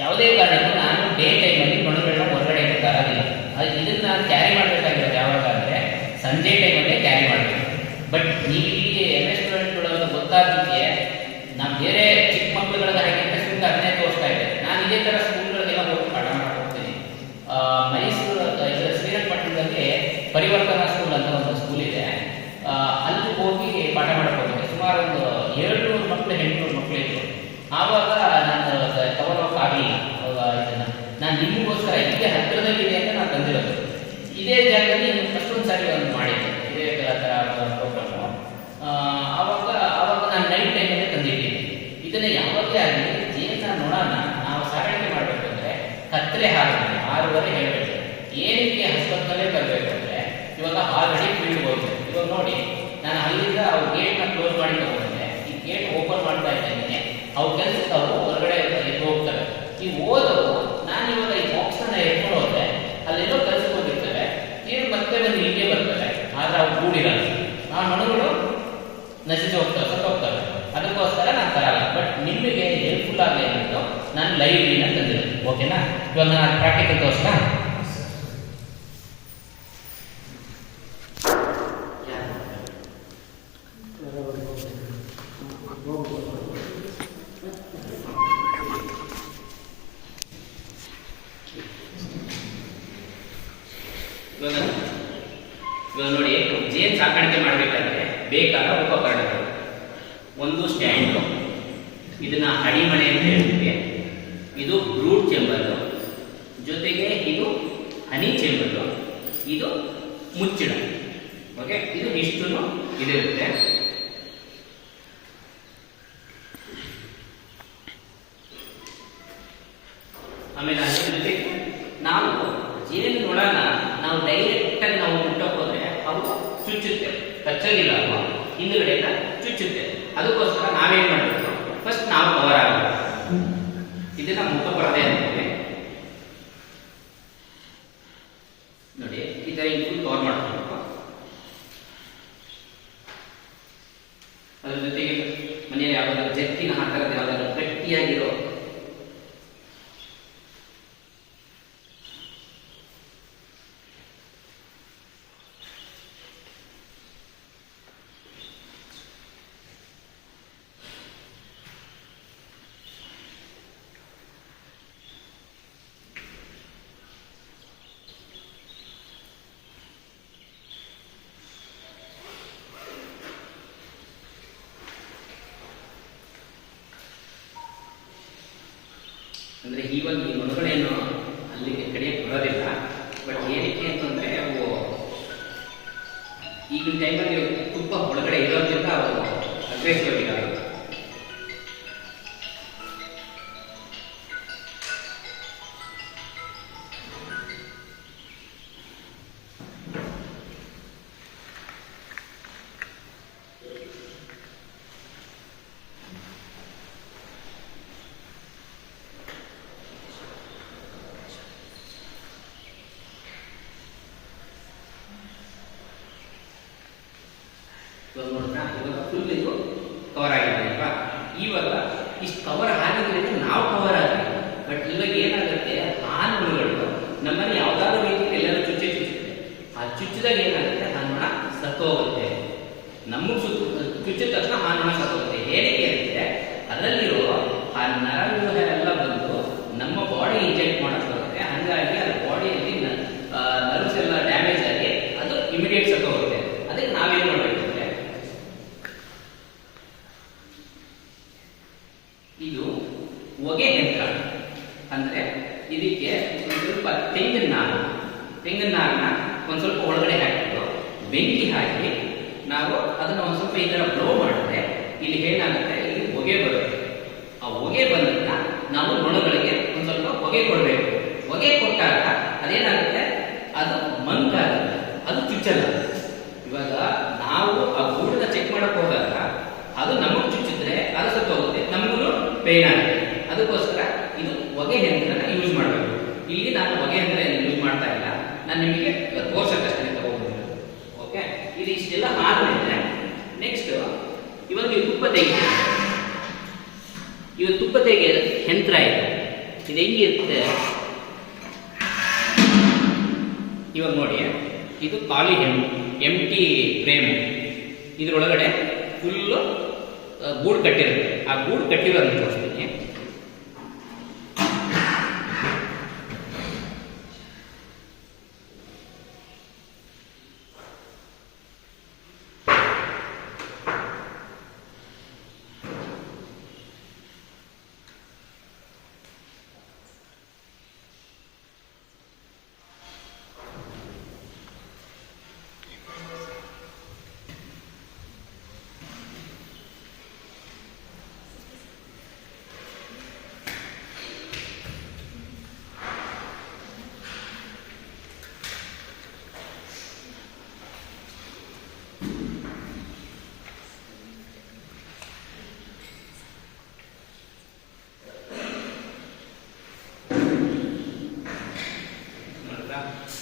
ಯಾವುದೇ ಕಾರಣಕ್ಕೂ ನಾನು ಡೇ ಟೈಮಲ್ಲಿ ನೊಣಗಳನ್ನ ಹೊರಗಡೆ ತರೋದಿಲ್ಲ. ಇದನ್ನ ನಾನು ಕ್ಯಾರಿ ಮಾಡಬೇಕಾಗಿರೋದು ಯಾವಾಗ ಅಂದರೆ ಸಂಜೆ ಟೈಮಲ್ಲೇ ಕ್ಯಾರಿ ಮಾಡಬೇಕು. ಬಟ್ ನೀವು ಇಲ್ಲಿ MS ಸ್ಟೂಡೆಂಟ್ಗಳು ಗೊತ್ತಾದಕ್ಕೆ ನಾವು ಬೇರೆ ಚಿಕ್ಕ ಮಕ್ಕಳುಗಳಿಗೆ ಹಾಗೆ ಇಂಟ್ರೆಸ್ಟಿಂಗ್ ಅದನ್ನೇ ತೋರಿಸ್ತಾ ಇದ್ದೆ. ನಾನು ಇದೇ ಥರ ಸ್ಕೂಲ್ಗಳಿಗೆಲ್ಲ ಹೋಗಿ ಪಾಠ ಮಾಡಕ್ಕೆ ಹೋಗ್ತೀನಿ. ಮೈಸೂರು ಶ್ರೀರಂಗಪಟ್ಟಣದಲ್ಲಿ ಪರಿವರ್ತನಾ ಸ್ಕೂಲ್ ಅಂತ ಒಂದು ಸ್ಕೂಲ್ ಇದೆ. ಅಲ್ಲಿ ಹೋಗಿ ಪಾಠ ಮಾಡಕ್ಕೆ ಹೋಗಿದ್ದೆ. ಸುಮಾರು ಒಂದು 700 ಮಕ್ಕಳು 800 ಮಕ್ಕಳು ಇತ್ತು. ಆವಾಗ ನಾನು ತಗೊಳ್ಳೋಕ್ಕಾಗಲಿಲ್ಲ. ನಾನು ನಿಮಗೋಸ್ಕರ ಇದೇ ಹತ್ತಿರದಲ್ಲಿದೆ ಅಂತ ನಾನು ತಂದಿರೋದು. ಇದೇ ಜಾಗದಲ್ಲಿ ಫಸ್ಟೊಂದು ಸಾರಿ ಒಂದು ಮಾಡಿದ್ದೆ ಇದೇ ಥರ ಪ್ರೋಗ್ರಾಮು. ಆವಾಗ ನಾನು ನೈಟ್ ಟೈಮಲ್ಲೇ ತಂದಿದ್ದೀನಿ. ಇದನ್ನು ಯಾವಾಗಲೇ ಆಗಲಿ ಜೇನ ನೊಣನ ನಾವು ಸಾಗಾಣಿಕೆ ಮಾಡಬೇಕು ಅಂದರೆ ಕತ್ತಲೆ ಹಾಕಬೇಕು, 6:30 ಹೇಳಬೇಕು. ಏನಕ್ಕೆ ಹಸ್ಪತ್ನಲ್ಲೇ ತರಬೇಕು ಅಂದರೆ ಇವಾಗ ಆಲ್ರೆಡಿ ಫೀಲ್ಡ್ ಹೋಗ್ಬೇಕು. ಇವಾಗ ನೋಡಿ, ನಾನು ಅಲ್ಲಿಂದ ಅವ್ರ ಗೇಟ್ನ ಕ್ಲೋಸ್ ಮಾಡಿ ತಗೊಂಡೆ, ಈ ಗೇಟ್ ಓಪನ್ ಮಾಡ್ತಾ ಇದ್ದೇನೆ. ಅವು ಕೆಲಸಕ್ಕೆ ಅವು ಹೊರಗಡೆ ಹೋಗ್ತವೆ. ಈ ಓದವು ನಾನು ಇವಾಗ ಈ ಬಾಕ್ಸನ್ನ ಎತ್ಕೊಂಡು ಹೋದ್ರೆ ಅಲ್ಲೆಲ್ಲೋ ಕೆಲಸಕ್ಕೆ ಹೋಗಿರ್ತವೆ, ನೀರು ಮತ್ತೆ ಬಂದು ಇಲ್ಲಿಗೆ ಬರ್ತವೆ. ಆದ್ರೆ ಅವು ಕೂಡಿರಲ್ಲ. ಆ ನೊಣಗಳು ನಶಿಸಿ ಹೋಗ್ತವೆ, ಸತ್ತೋಗ್ತವೆ. ಅದಕ್ಕೋಸ್ಕರ ನಾನು ತರಲ್ಲ. ಬಟ್ ನಿಮಗೆ ಹೆಲ್ಪ್ಫುಲ್ ಆಗಲಿ ಅಂದ್ಬಿಟ್ಟು ನಾನು ಲೈವ್ ಬೀನ ತಂದಿರೋದು. ಓಕೆನಾ? ಇವಾಗ ನಾನು ಪ್ರಾಕ್ಟಿಕಲ್ ತೋರಿಸ್ತಾ. ಇವಾಗ ನೋಡಿ, ಜೇನು ಸಾಕಾಣಿಕೆ ಮಾಡಬೇಕಾದ್ರೆ ಬೇಕಾದ ಉಪಕರಣಗಳು. ಒಂದು ಸ್ಟ್ಯಾಂಡು, ಇದನ್ನ ಅಡಿಮಣೆ ಅಂತ ಹೇಳ್ತೀವಿ. ಇದು ಬ್ರೂಡ್ ಚೆಂಬರ್, ಜೊತೆಗೆ ಇದು ಹನಿ ಚೆಂಬರ್, ಇದು ಮುಚ್ಚಿಡ. ಓಕೆ, ಇದು ಇಷ್ಟು ಇದಿರುತ್ತೆ. ಆಮೇಲೆ ಅದ್ರ ಜೊತೆಗೆ ನಾವು ಜೇನು ನೊಣನ ನಾವು ಡೈರೆಕ್ಟ್ ಆಗಿ ನಾವು ಮುಟ್ಟಕ್ಕೆ ಹೋದ್ರೆ ಅವು ಚುಚ್ಚುತ್ತೆ, ಕಚ್ಚೋದಿಲ್ಲ, ಅವು ಹಿಂದುಗಡೆಯಿಂದ ಚುಚ್ಚುತ್ತೆ. ಅದಕ್ಕೋಸ್ಕರ ನಾವೇನ್ ಮಾಡಬೇಕು, ಫಸ್ಟ್ ನಾವು ಕವರ್ ಆಗಬೇಕು. ಇದನ್ನ ಮುಖ ಪರದೆ ಅಂತೀವಿ ನೋಡಿ. ಈ ತರ ಫುಲ್ ಕವರ್ ಮಾಡ್ಬೇಕು. ಅದ್ರ ಜೊತೆಗೆ ಮನೆಯಲ್ಲಿ ಯಾವ್ದಾದ್ರು ಜಟ್ಟಿನ ಆ ಥರದ ಯಾವ್ದಾದ್ರು ಗಟ್ಟಿಯಾಗಿರೋ ಅಂದರೆ ಇವಾಗ ಈ ನೊಣಗಳೇನು ಅಲ್ಲಿಗೆ ಕಡಿಯಕ್ಕೆ ಬರೋದಿಲ್ಲ. ಬಟ್ ಏನಕ್ಕೆ ಅಂತಂದರೆ ಅವು ಈಗಿನ ಟೈಮಲ್ಲಿ ತುಪ್ಪ ಒಳಗಡೆ ಇರೋದ್ರಿಂದ ಅವು ಅಗ್ರೆಸಿವ್ ಆಗಿರೋದು. ಇವಾಗ ನೋಡಿದ್ರೆ ಇವಾಗ ಫುಲ್ ಇದು ಕವರ್ ಆಗಿದೆ ಅಲ್ವಾ. ಇವಾಗ ಇಷ್ಟು ಕವರ್ ಆಗಿದ್ರೆ ನಾವು ಕವರ್ ಆಗಿಲ್ಲ. ಬಟ್ ಇವಾಗ ಏನಾಗುತ್ತೆ, ಆ ನೊಣಗಳು ನಮ್ಮಲ್ಲಿ ಯಾವ್ದಾದ್ರು ರೀತಿ ಎಲ್ಲರೂ ಚುಚ್ಚುತ್ತೆ. ಆ ಚುಚ್ಚಿದಾಗ ಏನಾಗುತ್ತೆ, ಆ ನೊಣ ಸತ್ತೋಗುತ್ತೆ. ನಮಗೆ ಚುಚ್ಚಿದ ತಕ್ಷಣ ಆ ನೊಣ ಸತ್ತೋಗುತ್ತೆ. ಏನಕ್ಕೆ ಅಂದರೆ ಅದರಲ್ಲಿರೋ ಆ ನರವ್ಯೂಹ ಎಲ್ಲ ಬಂದು ನಮ್ಮ ಬಾಡಿ ಇಂಜೆಕ್ಟ್ ಮಾಡೋಕ್ಕೆ ಬರುತ್ತೆ. ಹಾಗಾಗಿ ಅದು ಬಾಡಿಯಲ್ಲಿ ನರ್ವ್ಸ್ ಎಲ್ಲ ಡ್ಯಾಮೇಜ್ ಆಗಿ ಅದು ಇಮಿಡಿಯೇಟ್ ಸತ್ತೋಗುತ್ತೆ. ಅದಕ್ಕೆ ನಾವೇನು ಮಾಡಬೇಕು, ಇದು ಹೊಗೆ ಯಂತ್ರ. ಅಂದ್ರೆ ಇದಕ್ಕೆ ಒಂದು ಸ್ವಲ್ಪ ತೆಂಗಿನ ನಾರನ್ನ ಒಂದು ಸ್ವಲ್ಪ ಒಳಗಡೆ ಹಾಕಿಬಿಟ್ಟು ಬೆಂಕಿ ಹಾಕಿ ನಾವು ಅದನ್ನ ಒಂದು ಸ್ವಲ್ಪ ಈ ತರ ಬ್ಲೋ ಮಾಡಿದ್ರೆ ಇಲ್ಲಿ ಏನಾಗುತ್ತೆ, ಇಲ್ಲಿ ಹೊಗೆ ಬರುತ್ತೆ. ಆ ಹೊಗೆ ಬಂದಾಗ ನಾವು ನೊಣಗಳಿಗೆ ಒಂದು ಸ್ವಲ್ಪ ಹೊಗೆ ಕೊಡಬೇಕು. ಹೊಗೆ ಕೊಟ್ಟಾಗ ಅದೇನಾಗುತ್ತೆ, ಅದು ಮಂಕಾಗುತ್ತೆ, ಅದು ಚುಚ್ಚಲ್ಲ. ಇವಾಗ ನಾವು ಆ ಗೂಡನ್ನ ಚೆಕ್ ಮಾಡಕ್ ಹೋದಾಗ ಅದು ನಮಗೆ ಚುಚ್ಚಿದ್ರೆ ಅದು ಸತ್ತೋಗುತ್ತೆ, ನಮಗೂ ಪೇನ್ ಆಗುತ್ತೆ. ಅದಕ್ಕೋಸ್ಕರ ಇದು ಹೊಗೆ ಯಂತ್ರನ ಯೂಸ್ ಮಾಡಬೇಕು. ಇಲ್ಲಿ ನಾನು ಹೊಗೆ ಯಂತ್ರ ಯೂಸ್ ಮಾಡ್ತಾ ಇಲ್ಲ, ನಾನು ನಿಮಗೆ ತೋರ್ಸಕ್ಕಷ್ಟೇ ತಗೋಬಹುದು. ಓಕೆ, ಇದು ಇಷ್ಟೆಲ್ಲ ಆದ್ಮೇಲೆ ನೆಕ್ಸ್ಟ್ ಇವಾಗ ನೀವು ತುಪ್ಪ ತೆಗಿ. ಇವಾಗ ತುಪ್ಪ ತೆಗೆ ಯಂತ್ರ ಇದೆ. ಇದು ಹೆಂಗಿರುತ್ತೆ ಇವಾಗ ನೋಡಿ, ಇದು ಖಾಲಿ ಎಂಟಿ ಫ್ರೇಮ್. ಇದ್ರೊಳಗಡೆ ಫುಲ್ಲು ಗೂಡು ಕಟ್ಟಿರುತ್ತೆ. ಆ ಗೂಡು ಕಟ್ಟಿರೋದನ್ನ ತೋರಿಸ್ತೀನಿ.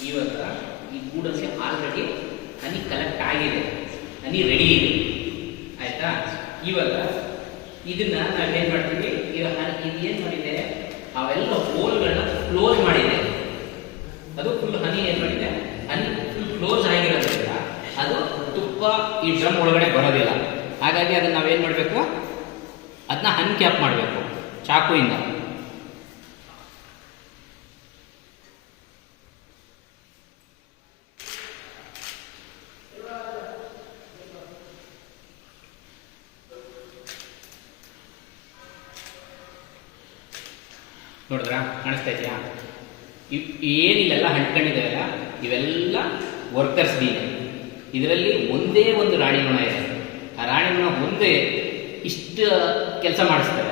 ಇವಾಗ ಈ ಗೂಡಲ್ಲಿ ಆಲ್ರೆಡಿ ಹನಿ ಕಲೆಕ್ಟ್ ಆಗಿದೆ, ಹನಿ ರೆಡಿ ಇದೆ. ಆಯ್ತಾ, ಇವಾಗ ಇದನ್ನ ನಾವೇನ್ ಮಾಡ್ತೀವಿ, ಇದು ಏನ್ ಮಾಡಿದೆ, ಅವೆಲ್ಲ ಹೋಲ್ಗಳನ್ನ ಕ್ಲೋಸ್ ಮಾಡಿದೆ. ಅದು ಫುಲ್ ಹನಿ ಏನ್ ಮಾಡಿದೆ, ಹನಿ ಫುಲ್ ಕ್ಲೋಸ್ ಆಗಿರೋದ್ರಿಂದ ಅದು ತುಪ್ಪ ಈ ಡ್ರಮ್ ಒಳಗಡೆ ಬರೋದಿಲ್ಲ. ಹಾಗಾಗಿ ಅದನ್ನ ನಾವೇನ್ ಮಾಡಬೇಕು, ಅದನ್ನ ಅನ್ಕ್ಯಾಪ್ ಮಾಡಬೇಕು ಚಾಕುಯಿಂದ. ನೋಡಿದ್ರಾ, ಕಾಣಿಸ್ತಾ ಇದೆಯಾ? ಏನಿಲ್ಲೆಲ್ಲ ಹಂಟ್ಕೊಂಡಿದ್ದಾವೆಲ್ಲ ಇವೆಲ್ಲ ವರ್ಕರ್ಸ್ ಬೀ. ಇದರಲ್ಲಿ ಒಂದೇ ಒಂದು ರಾಣಿ ನೊಣ ಇದೆ. ಆ ರಾಣಿ ನೊಣ ಒಂದೇ ಇಷ್ಟು ಕೆಲಸ ಮಾಡಿಸ್ತವೆ.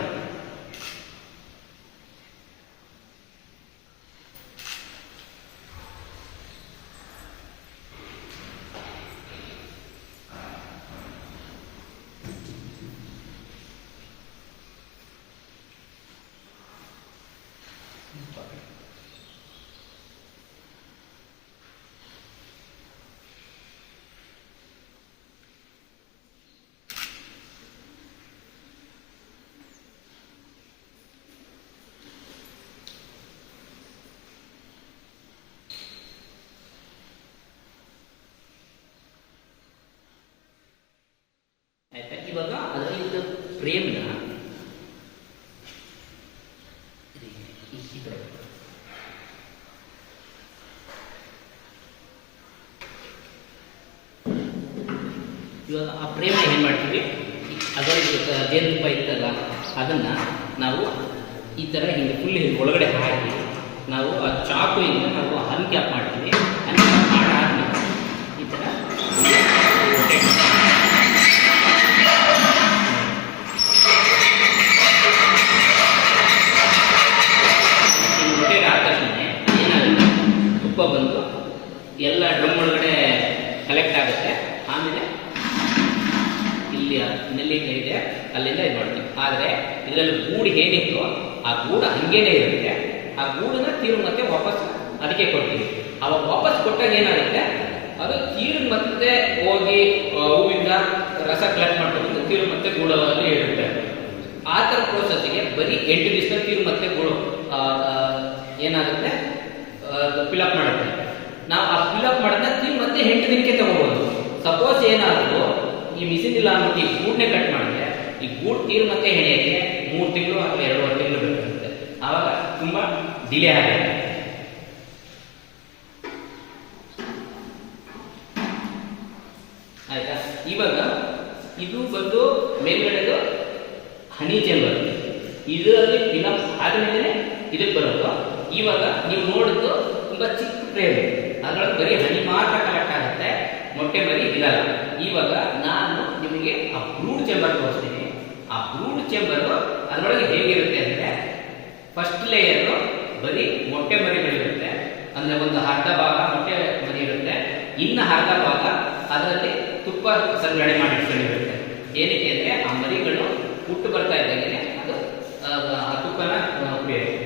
ಆಯ್ತಾ? ಇವಾಗ ಅದರಲ್ಲಿ ಫ್ರೇಮ್ನ ಇವಾಗ ಆ ಫ್ರೇಮ್ನ ಏನು ಮಾಡ್ತೀವಿ, ಅದರಲ್ಲಿ ಜೇನುತುಪ್ಪ ಇತ್ತಲ್ಲ ಅದನ್ನು ನಾವು ಈ ಥರ ಹಿಂಗೆ ಫುಲ್ ಒಳಗಡೆ ಹಾಕಿ ನಾವು ಆ ಚಾಕುವಿಂದ ನಾವು ಅನ್ಕ್ಯಾಪ್ ಮಾಡ್ತೀವಿ. ಅನ್ಕ್ಯಾಪ್ ಮಾಡಾದ್ಮೇಲೆ ಈ ಥರ ರೊಟೇಟ್ ಆದ ತಕ್ಷಣ ಏನಾಗುತ್ತೆ, ತುಪ್ಪ ಬಂದು ಎಲ್ಲ ಡ್ರಮ್ ಒಳಗಡೆ ಕಲೆಕ್ಟ್ ಆಗುತ್ತೆ. ಆಮೇಲೆ ಇಲ್ಲಿ ನೆಲ್ಲಿಕಾಯಿ ಇದೆ ಅಲ್ಲಿಂದ ಇದು ಮಾಡ್ತೀವಿ. ಆದರೆ ಇದರಲ್ಲಿ ಗೂಡು ಏನಿತ್ತು ಆ ಗೂಡು ಹಂಗೇನೆ ಇರುತ್ತೆ. ಆ ಗೂಡನ್ನ ತೀರು ಮತ್ತೆ ವಾಪಸ್ ಅದಕ್ಕೆ ಕೊಡ್ತೀವಿ. ಅವಾಗ ವಾಪಸ್ ಕೊಟ್ಟಾಗ ಏನಾಗುತ್ತೆ, ಅದು ತೀರು ಮತ್ತೆ ಹೋಗಿ ಹೂವಿಂದ ರಸ ಕಲೆಕ್ಟ್ ಮಾಡ್ಕೊಂಡು ತೀರು ಮತ್ತೆ ಗೂಡಲ್ಲಿ ಇರುತ್ತೆ. ಆ ಥರ ಪ್ರೋಸೆಸ್ಸಿಗೆ ಬರೀ 8 ದಿವಸದಲ್ಲಿ ತೀರು ಮತ್ತೆ ಗೂಡು ಏನಾಗುತ್ತೆ, ಫಿಲಪ್ ಮಾಡುತ್ತೆ. ನಾವು ಆ ಫಿಲಪ್ ಮಾಡೋದನ್ನ ತೀರು ಮತ್ತೆ 8 ದಿನಕ್ಕೆ ತಗೋಬಹುದು. ಸಪೋಸ್ ಏನಾದರೂ ಈ ಮಿಷಿನ್ ಇಲ್ಲ ಅಂದ್ಬಿಟ್ಟು ಈ ಗೂಡನ್ನೇ ಕಟ್ ಮಾಡಿದ್ರೆ ಈ ಗೂಡು ತೀರು ಮತ್ತೆ ಹೆಣೆಯಕ್ಕೆ 3 ತಿಂಗಳು ಅಥವಾ 2.5 ತಿಂಗಳು ಬೇಕಾಗುತ್ತೆ. ಆವಾಗ ತುಂಬ ಡಿಲೇ ಆಗುತ್ತೆ. ಆಯ್ತಾ? ಇವಾಗ ಇದು ಬಂದು ಮೇಲ್ಗಡೆದು ಹನಿ ಚೇಂಬರ್. ಇದರಲ್ಲಿ ಫಿಲಪ್ ಆದಮೇಲೆ ಇದಕ್ಕೆ ಬರೋದು. ಇವಾಗ ನೀವು ನೋಡಿದ್ದು ತುಂಬ ಚಿಕ್ಕ ಫ್ರೇಮ್, ಅದರೊಳಗೆ ಬರೀ ಹನಿ ಮಾತ್ರ ಕಲೆಕ್ಟ್ ಆಗುತ್ತೆ, ಮೊಟ್ಟೆ ಬರೀ ಇರಲ್ಲ. ಇವಾಗ ನಾನು ನಿಮಗೆ ಆ ಬ್ರೂಡ್ ಚೇಂಬರ್ ತೋರಿಸ್ತೀನಿ. ಆ ಬ್ರೂಡ್ ಚೇಂಬರು ಅದರೊಳಗೆ ಹೇಗಿರುತ್ತೆ ಅಂದರೆ, ಫಸ್ಟ್ ಲೇಯರು ಬರೀ ಮೊಟ್ಟೆ ಮರಿಗಳಿರುತ್ತೆ. ಅಂದರೆ ಒಂದು ಅರ್ಧ ಭಾಗ ಮೊಟ್ಟೆ ಮರಿ ಇರುತ್ತೆ, ಇನ್ನು ಅರ್ಧ ಭಾಗ ಅದರಲ್ಲಿ ತುಪ್ಪ ಸಂಗ್ರಹಣೆ ಮಾಡಿ ಇಟ್ಕೊಂಡಿರುತ್ತೆ. ಏನಕ್ಕೆ ಅಂದರೆ ಆ ಮರಿಗಳು ಹುಟ್ಟು ಬರ್ತಾ ಇದ್ದಾಗೆ ಅದು ಆ ತುಪ್ಪನ ಕುಡಿಯುತ್ತೆ.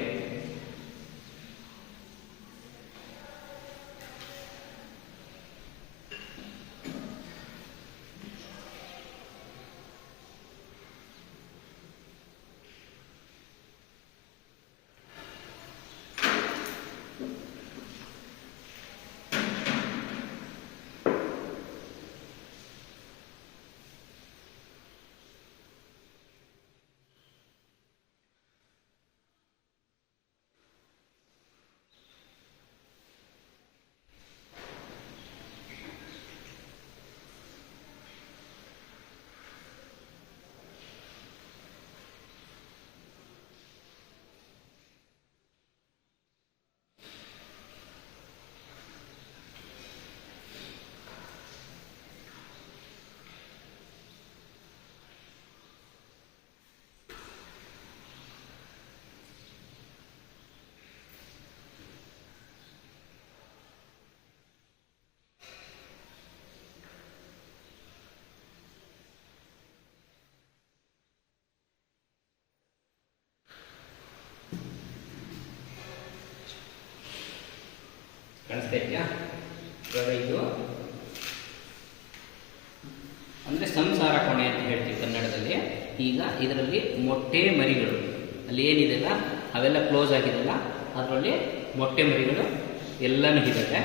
ಕಾಣಿಸ್ತಾ ಇದೆಯಾ? ಇವಾಗ ಇದು ಅಂದರೆ ಸಂಸಾರ ಕೋಣೆ ಅಂತ ಹೇಳ್ತೀವಿ ಕನ್ನಡದಲ್ಲಿ. ಈಗ ಇದರಲ್ಲಿ ಮೊಟ್ಟೆ ಮರಿಗಳು ಅಲ್ಲಿ ಏನಿದೆಲ್ಲ ಅವೆಲ್ಲ ಕ್ಲೋಸ್ ಆಗಿದೆಲ್ಲ, ಅದರಲ್ಲಿ ಮೊಟ್ಟೆ ಮರಿಗಳು ಎಲ್ಲನೂ ಇರುತ್ತೆ.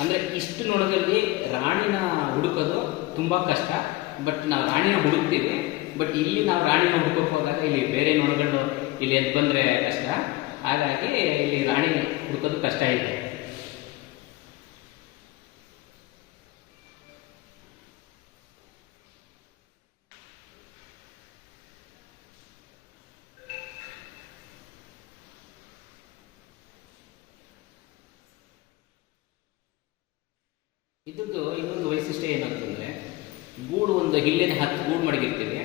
ಅಂದರೆ ಇಷ್ಟು ನೊಣದಲ್ಲಿ ರಾಣಿನ ಹುಡುಕೋದು ತುಂಬ ಕಷ್ಟ. ಬಟ್ ನಾವು ರಾಣಿನ ಹುಡುಕ್ತೀವಿ. ಬಟ್ ಇಲ್ಲಿ ನಾವು ರಾಣಿನ ಹುಡುಕೋಕೆ ಹೋದಾಗ ಇಲ್ಲಿ ಬೇರೆ ನೊಣಗಳು ಇಲ್ಲಿ ಎದ್ದು ಬಂದರೆ ಕಷ್ಟ. ಹಾಗಾಗಿ ಇಲ್ಲಿ ರಾಣಿ ಹುಡುಕೋದು ಕಷ್ಟ ಇದೆ. ಇದ್ರದ್ದು ಇನ್ನೊಂದು ವೈಶಿಷ್ಟ್ಯ ಏನಂತಂದರೆ, ಗೂಡು ಒಂದು ಇಲ್ಲೇನೆ 10 ಗೂಡು ಮಡಗಿರ್ತೀವಿ.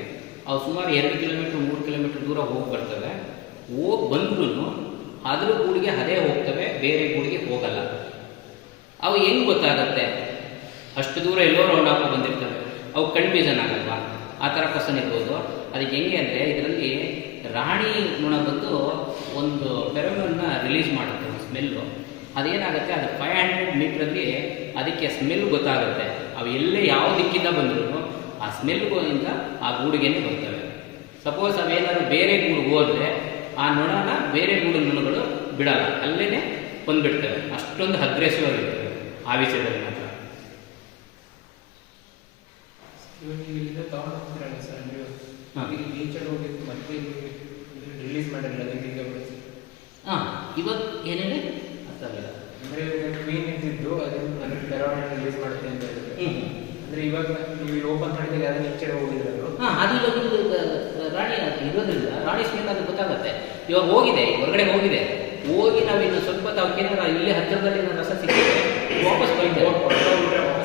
ಅವು ಸುಮಾರು 2 ಕಿಲೋಮೀಟ್ರ್ 3 ಕಿಲೋಮೀಟ್ರ್ ದೂರ ಹೋಗಿ ಬರ್ತವೆ. ಹೋಗಿ ಬಂದ್ರೂ ಅದ್ರ ಗೂಡಿಗೆ ಅದೇ ಹೋಗ್ತವೆ, ಬೇರೆ ಗೂಡಿಗೆ ಹೋಗಲ್ಲ. ಅವು ಹೆಂಗೆ ಗೊತ್ತಾಗತ್ತೆ? ಅಷ್ಟು ದೂರ ಎಲ್ಲೋ ರೌಂಡ್ ಹಾಕೋ ಬಂದಿರ್ತವೆ, ಅವು ಕನ್ಫ್ಯೂಷನ್ ಆಗಲ್ವಾ? ಆ ಥರ ಕ್ವಶನ್ ಇರ್ಬೋದು. ಅದಕ್ಕೆ ಹೆಂಗೆ ಅಂದರೆ, ಇದರಲ್ಲಿ ರಾಣಿ ನೊಣ ಬಂದು ಒಂದು ಫೆರೋಮೋನ್ನ ರಿಲೀಸ್ ಮಾಡುತ್ತೆ, ಒಂದು ಸ್ಮೆಲ್ಲು. ಅದೇನಾಗುತ್ತೆ, ಅದು 500 ಮೀಟ್ರಲ್ಲಿ ಅದಕ್ಕೆ ಸ್ಮೆಲ್ ಗೊತ್ತಾಗುತ್ತೆ. ಅವು ಎಲ್ಲೇ ಯಾವ ದಿಕ್ಕಿಂದ ಬಂದರೂ ಆ ಸ್ಮೆಲ್ಗಳಿಂದ ಆ ಗೂಡಿಗೆನೇ ಬರ್ತವೆ. ಸಪೋಸ್ ಅವೇನಾದ್ರು ಬೇರೆ ಗೂಡಿಗೆ ಹೋದರೆ ಆ ನೊಣನ ಬೇರೆ ಗೂಡು ನೊಣಗಳು ಬಿಡಲ್ಲ, ಅಲ್ಲೇ ಬಂದುಬಿಡ್ತವೆ. ಅಷ್ಟೊಂದು ಅಗ್ರೆಸಿವ್ ಆಗಿರ್ತವೆ ಆ ವಿಷಯದಲ್ಲಿ ಮಾತ್ರ. ರಿಲೀಸ್ ಮಾಡಿರಲಿಲ್ಲ ಹಾಂ, ಇವಾಗ ಏನೇನು ಅರ್ಥ ಆಗಲ್ಲ. ಅಂದರೆ ಕ್ವೀನ್ ಇದ್ದಿದ್ದು ಅದನ್ನು ಫೆರೋಮೋನ್ ರಿಲೀಸ್ ಮಾಡುತ್ತೆ ಅಂತ ಹೇಳಿದ್ರೆ, ಅಂದರೆ ಇವಾಗ ನೀವು ಇಲ್ಲಿ ಓಪನ್ ಮಾಡಿದಾಗ ಅದನ್ನ ಈಚೆ ಹೋಗಿದ್ರು. ಹಾಂ, ಅದು ಇವಾಗ ರಾಣಿ ಇರೋದ್ರಿಂದ ರಾಣಿ ಸ್ಮೆಲ್ ಅದು ಗೊತ್ತಾಗುತ್ತೆ. ಇವಾಗ ಹೋಗಿದೆ, ಹೊರಗಡೆ ಹೋಗಿದೆ, ಹೋಗಿ ನಾವು ಇನ್ನು ಸ್ವಲ್ಪ ತಾವು ಇಲ್ಲೇ ಹತ್ತಿರದಲ್ಲಿ ರಸ ಸಿಕ್ಕಿದ್ರೆ ವಾಪಸ್ ಬೈತೇವೆ.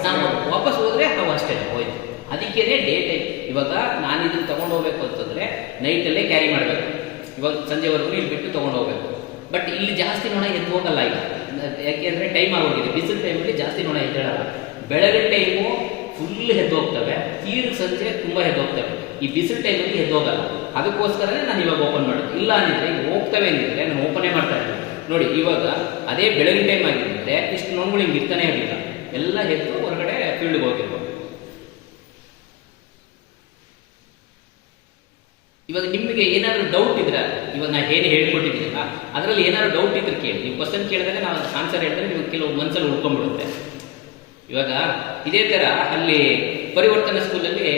ನಾವು ವಾಪಸ್ ಹೋದರೆ ನಾವು ಅಷ್ಟೇ ಹೋಯ್ತು. ಅದಕ್ಕೇನೆ ಡೇ ಟೈಮ್. ಇವಾಗ ನಾನು ಇದನ್ನು ತೊಗೊಂಡು ಹೋಗ್ಬೇಕು ಅಂತಂದರೆ ನೈಟಲ್ಲೇ ಕ್ಯಾರಿ ಮಾಡಬೇಕು. ಇವಾಗ ಸಂಜೆವರೆಗೂ ಇಲ್ಲಿ ಬಿಟ್ಟು ತೊಗೊಂಡು ಹೋಗ್ಬೇಕು. ಬಟ್ ಇಲ್ಲಿ ಜಾಸ್ತಿ ನೊಣ ಎದ್ದು ಹೋಗಲ್ಲ ಈಗ, ಯಾಕೆಂದರೆ ಟೈಮ್ ಆಗೋಗಿದೆ. ಬಿಸಿಲು ಟೈಮಲ್ಲಿ ಜಾಸ್ತಿ ನೊಣ ಎದ್ದೇಳಲ್ಲ. ಬೆಳಗಿನ ಟೈಮು ಫುಲ್ ಎದ್ದು ಹೋಗ್ತವೆ, ತೀರ್ಗ ಸಂಜೆ ತುಂಬ ಎದ್ದು ಹೋಗ್ತವೆ. ಈ ಬಿಸಿಲು ಟೈಮಲ್ಲಿ ಎದ್ದು ಹೋಗಲ್ಲ. ಅದಕ್ಕೋಸ್ಕರನೇ ನಾನು ಇವಾಗ ಓಪನ್ ಮಾಡೋದು. ಇಲ್ಲ ಅಂದಿದ್ರೆ ಈಗ ಹೋಗ್ತವೆ ಅಂದಿದ್ರೆ ನಾನು ಓಪನೇ ಮಾಡ್ತಾ ಇದ್ದೀನಿ. ನೋಡಿ, ಇವಾಗ ಅದೇ ಬೆಳಗಿನ ಟೈಮ್ ಆಗಿದ್ದರೆ ಇಷ್ಟು ನೊಣಗಳು ಹಿಂಗೆ ಇರ್ತಾನೆ ಇರಲಿಲ್ಲ, ಎಲ್ಲ ಎದ್ದು ಹೊರಗಡೆ ಫೀಲ್ಡ್ಗೆ ಹೋಗಿರ್ಬೋದು. ಇವಾಗ ನಿಮಗೆ ಏನಾದರೂ ಡೌಟ್ ಇದ್ರೆ, ಇವಾಗ ನಾನು ಏನು ಹೇಳ್ಕೊಟ್ಟಿದ್ದೀನಲ್ಲ ಅದರಲ್ಲಿ ಏನಾದರೂ ಡೌಟ್ ಇದ್ರೆ ಕೇಳಿ. ನೀವು ಕ್ವಶನ್ ಕೇಳಿದಾಗ ನಾವು ಆನ್ಸರ್ ಹೇಳಿದ್ರೆ ನೀವು ಕೆಲವು ಮನಸ್ಸಲ್ಲಿ ಉಳ್ಕೊಂಡ್ಬಿಡುತ್ತೆ. ಇವಾಗ ಇದೇ ಥರ ಅಲ್ಲಿ ಪರಿವರ್ತನಾ ಸ್ಕೂಲಲ್ಲಿ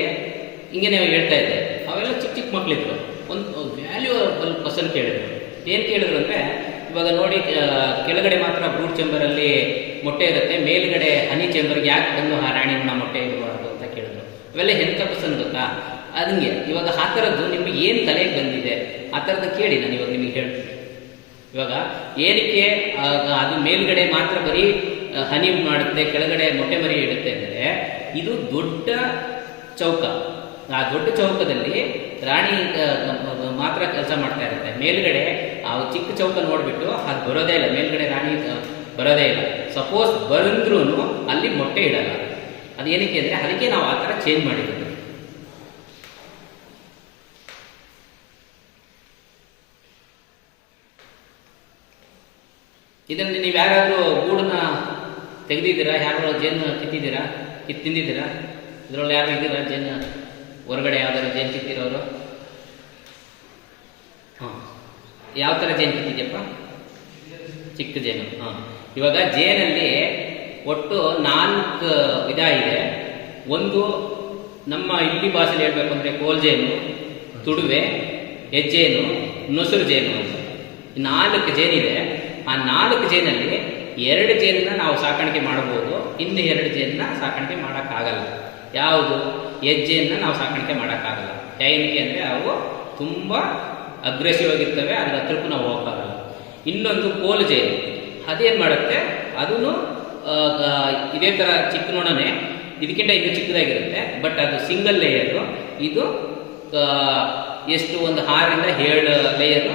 ಹಿಂಗೇನೆ ಹೇಳ್ತಾ ಇದ್ದೆ. ಅವೆಲ್ಲ ಚಿಕ್ಕ ಚಿಕ್ಕ ಮಕ್ಕಳಿದ್ರು. ಒಂದು ವ್ಯಾಲ್ಯೂಬಲ್ ಕ್ವಶನ್ ಕೇಳಿದ್ರು. ಏನು ಕೇಳಿದ್ರು ಅಂದರೆ, ಇವಾಗ ನೋಡಿ ಕೆಳಗಡೆ ಮಾತ್ರ ಬ್ರೂಡ್ ಚೇಂಬರಲ್ಲಿ ಮೊಟ್ಟೆ ಇರುತ್ತೆ, ಮೇಲುಗಡೆ ಹನಿ ಚೇಂಬರ್ಗೆ ಯಾಕೆ ಬಂದು ಆ ರಾಣಿ ನೊಣ ಮೊಟ್ಟೆ ಇರಬಾರ್ದು ಅಂತ ಕೇಳಿದ್ರು. ಅವೆಲ್ಲ ಎಂಥ ಕ್ವಶನ್ ಗೊತ್ತಾ? ಅದಂಗೆ ಇವಾಗ ಆ ಥರದ್ದು ನಿಮಗೆ ಏನು ತಲೆಗೆ ಬಂದಿದೆ ಆ ಥರದ್ದು ಕೇಳಿ, ನಾನು ಇವಾಗ ನಿಮಗೆ ಹೇಳ್ತೀನಿ. ಇವಾಗ ಏನಕ್ಕೆ ಅದು ಮೇಲ್ಗಡೆ ಮಾತ್ರ ಬರೀ ಹನಿ ಮಾಡುತ್ತೆ, ಕೆಳಗಡೆ ಮೊಟ್ಟೆ ಮರಿ ಇಡುತ್ತೆ ಅಂದರೆ, ಇದು ದೊಡ್ಡ ಚೌಕ. ಆ ದೊಡ್ಡ ಚೌಕದಲ್ಲಿ ರಾಣಿ ಮಾತ್ರ ಕೆಲಸ ಮಾಡ್ತಾ ಇರುತ್ತೆ. ಮೇಲ್ಗಡೆ ಆ ಚಿಕ್ಕ ಚೌಕ ನೋಡಿಬಿಟ್ಟು ಅದು ಬರೋದೇ ಇಲ್ಲ, ಮೇಲ್ಗಡೆ ರಾಣಿ ಬರೋದೇ ಇಲ್ಲ. ಸಪೋಸ್ ಬಂದ್ರೂ ಅಲ್ಲಿ ಮೊಟ್ಟೆ ಇಡಲ್ಲ. ಅದು ಏನಕ್ಕೆ ಅಂದರೆ ಅದಕ್ಕೆ ನಾವು ಆ ಥರ ಚೇಂಜ್ ಮಾಡಿದ್ದೀವಿ. ಇದರಲ್ಲಿ ನೀವು ಯಾರಾದರೂ ಗೂಡನ್ನ ತೆಗೆದಿದ್ದೀರಾ? ಯಾರು ಜೇನು ಕಿತ್ತಿದ್ದೀರಾ? ತಿಂದಿದ್ದೀರಾ? ಇದರಲ್ಲಿ ಯಾರು ಇದ್ದೀರಾ ಜೇನು ಹೊರಗಡೆ ಯಾವ್ದಾದ್ರು ಜೇನು ಕಿತ್ತಿರೋರು? ಹಾಂ, ಯಾವ ಥರ ಜೇನು ಕಿತ್ತಿದ್ಯಪ್ಪ? ಚಿಕ್ಕ ಜೇನು. ಹಾಂ, ಇವಾಗ ಜೇನಲ್ಲಿ ಒಟ್ಟು 4 ವಿಧ ಇದೆ. ಒಂದು ನಮ್ಮ ಇಲ್ಲಿ ಭಾಷೆಯಲ್ಲಿ ಹೇಳಬೇಕು ಅಂದರೆ ಕೋಲ್ಜೇನು, ತುಡುವೆ, ಹೆಜ್ಜೇನು, ನೊಸರು ಜೇನು ಅಂತ 4 ಜೇನಿದೆ. ಆ 4 ಜೇನಲ್ಲಿ 2 ಜೇನನ್ನ ನಾವು ಸಾಕಾಣಿಕೆ ಮಾಡಬಹುದು, ಇನ್ನು 2 ಜೇನನ್ನ ಸಾಕಾಣಿಕೆ ಮಾಡೋಕ್ಕಾಗಲ್ಲ. ಯಾವುದು? ಹೆಜ್ಜೆಯನ್ನು ನಾವು ಸಾಕಾಣಿಕೆ ಮಾಡೋಕ್ಕಾಗಲ್ಲ. ಏನಕ್ಕೆ ಅಂದರೆ ಅವು ತುಂಬ ಅಗ್ರೆಸಿವ್ ಆಗಿರ್ತವೆ, ಅದ್ರ ಹತ್ರಕ್ಕೂ ನಾವು ಹೋಗೋಕ್ಕಾಗಲ್ಲ. ಇನ್ನೊಂದು ಕೋಲು ಜೇನು, ಅದೇನು ಮಾಡುತ್ತೆ, ಅದೂ ಇದೇ ಥರ ಚಿಕ್ಕ ನೊಣನೇ, ಇದಕ್ಕಿಂತ ಇನ್ನೂ ಚಿಕ್ಕದಾಗಿರುತ್ತೆ. ಬಟ್ ಅದು ಸಿಂಗಲ್ ಲೇಯರು. ಇದು ಎಷ್ಟು ಒಂದು 6 ರಿಂದ 7 ಲೇಯರು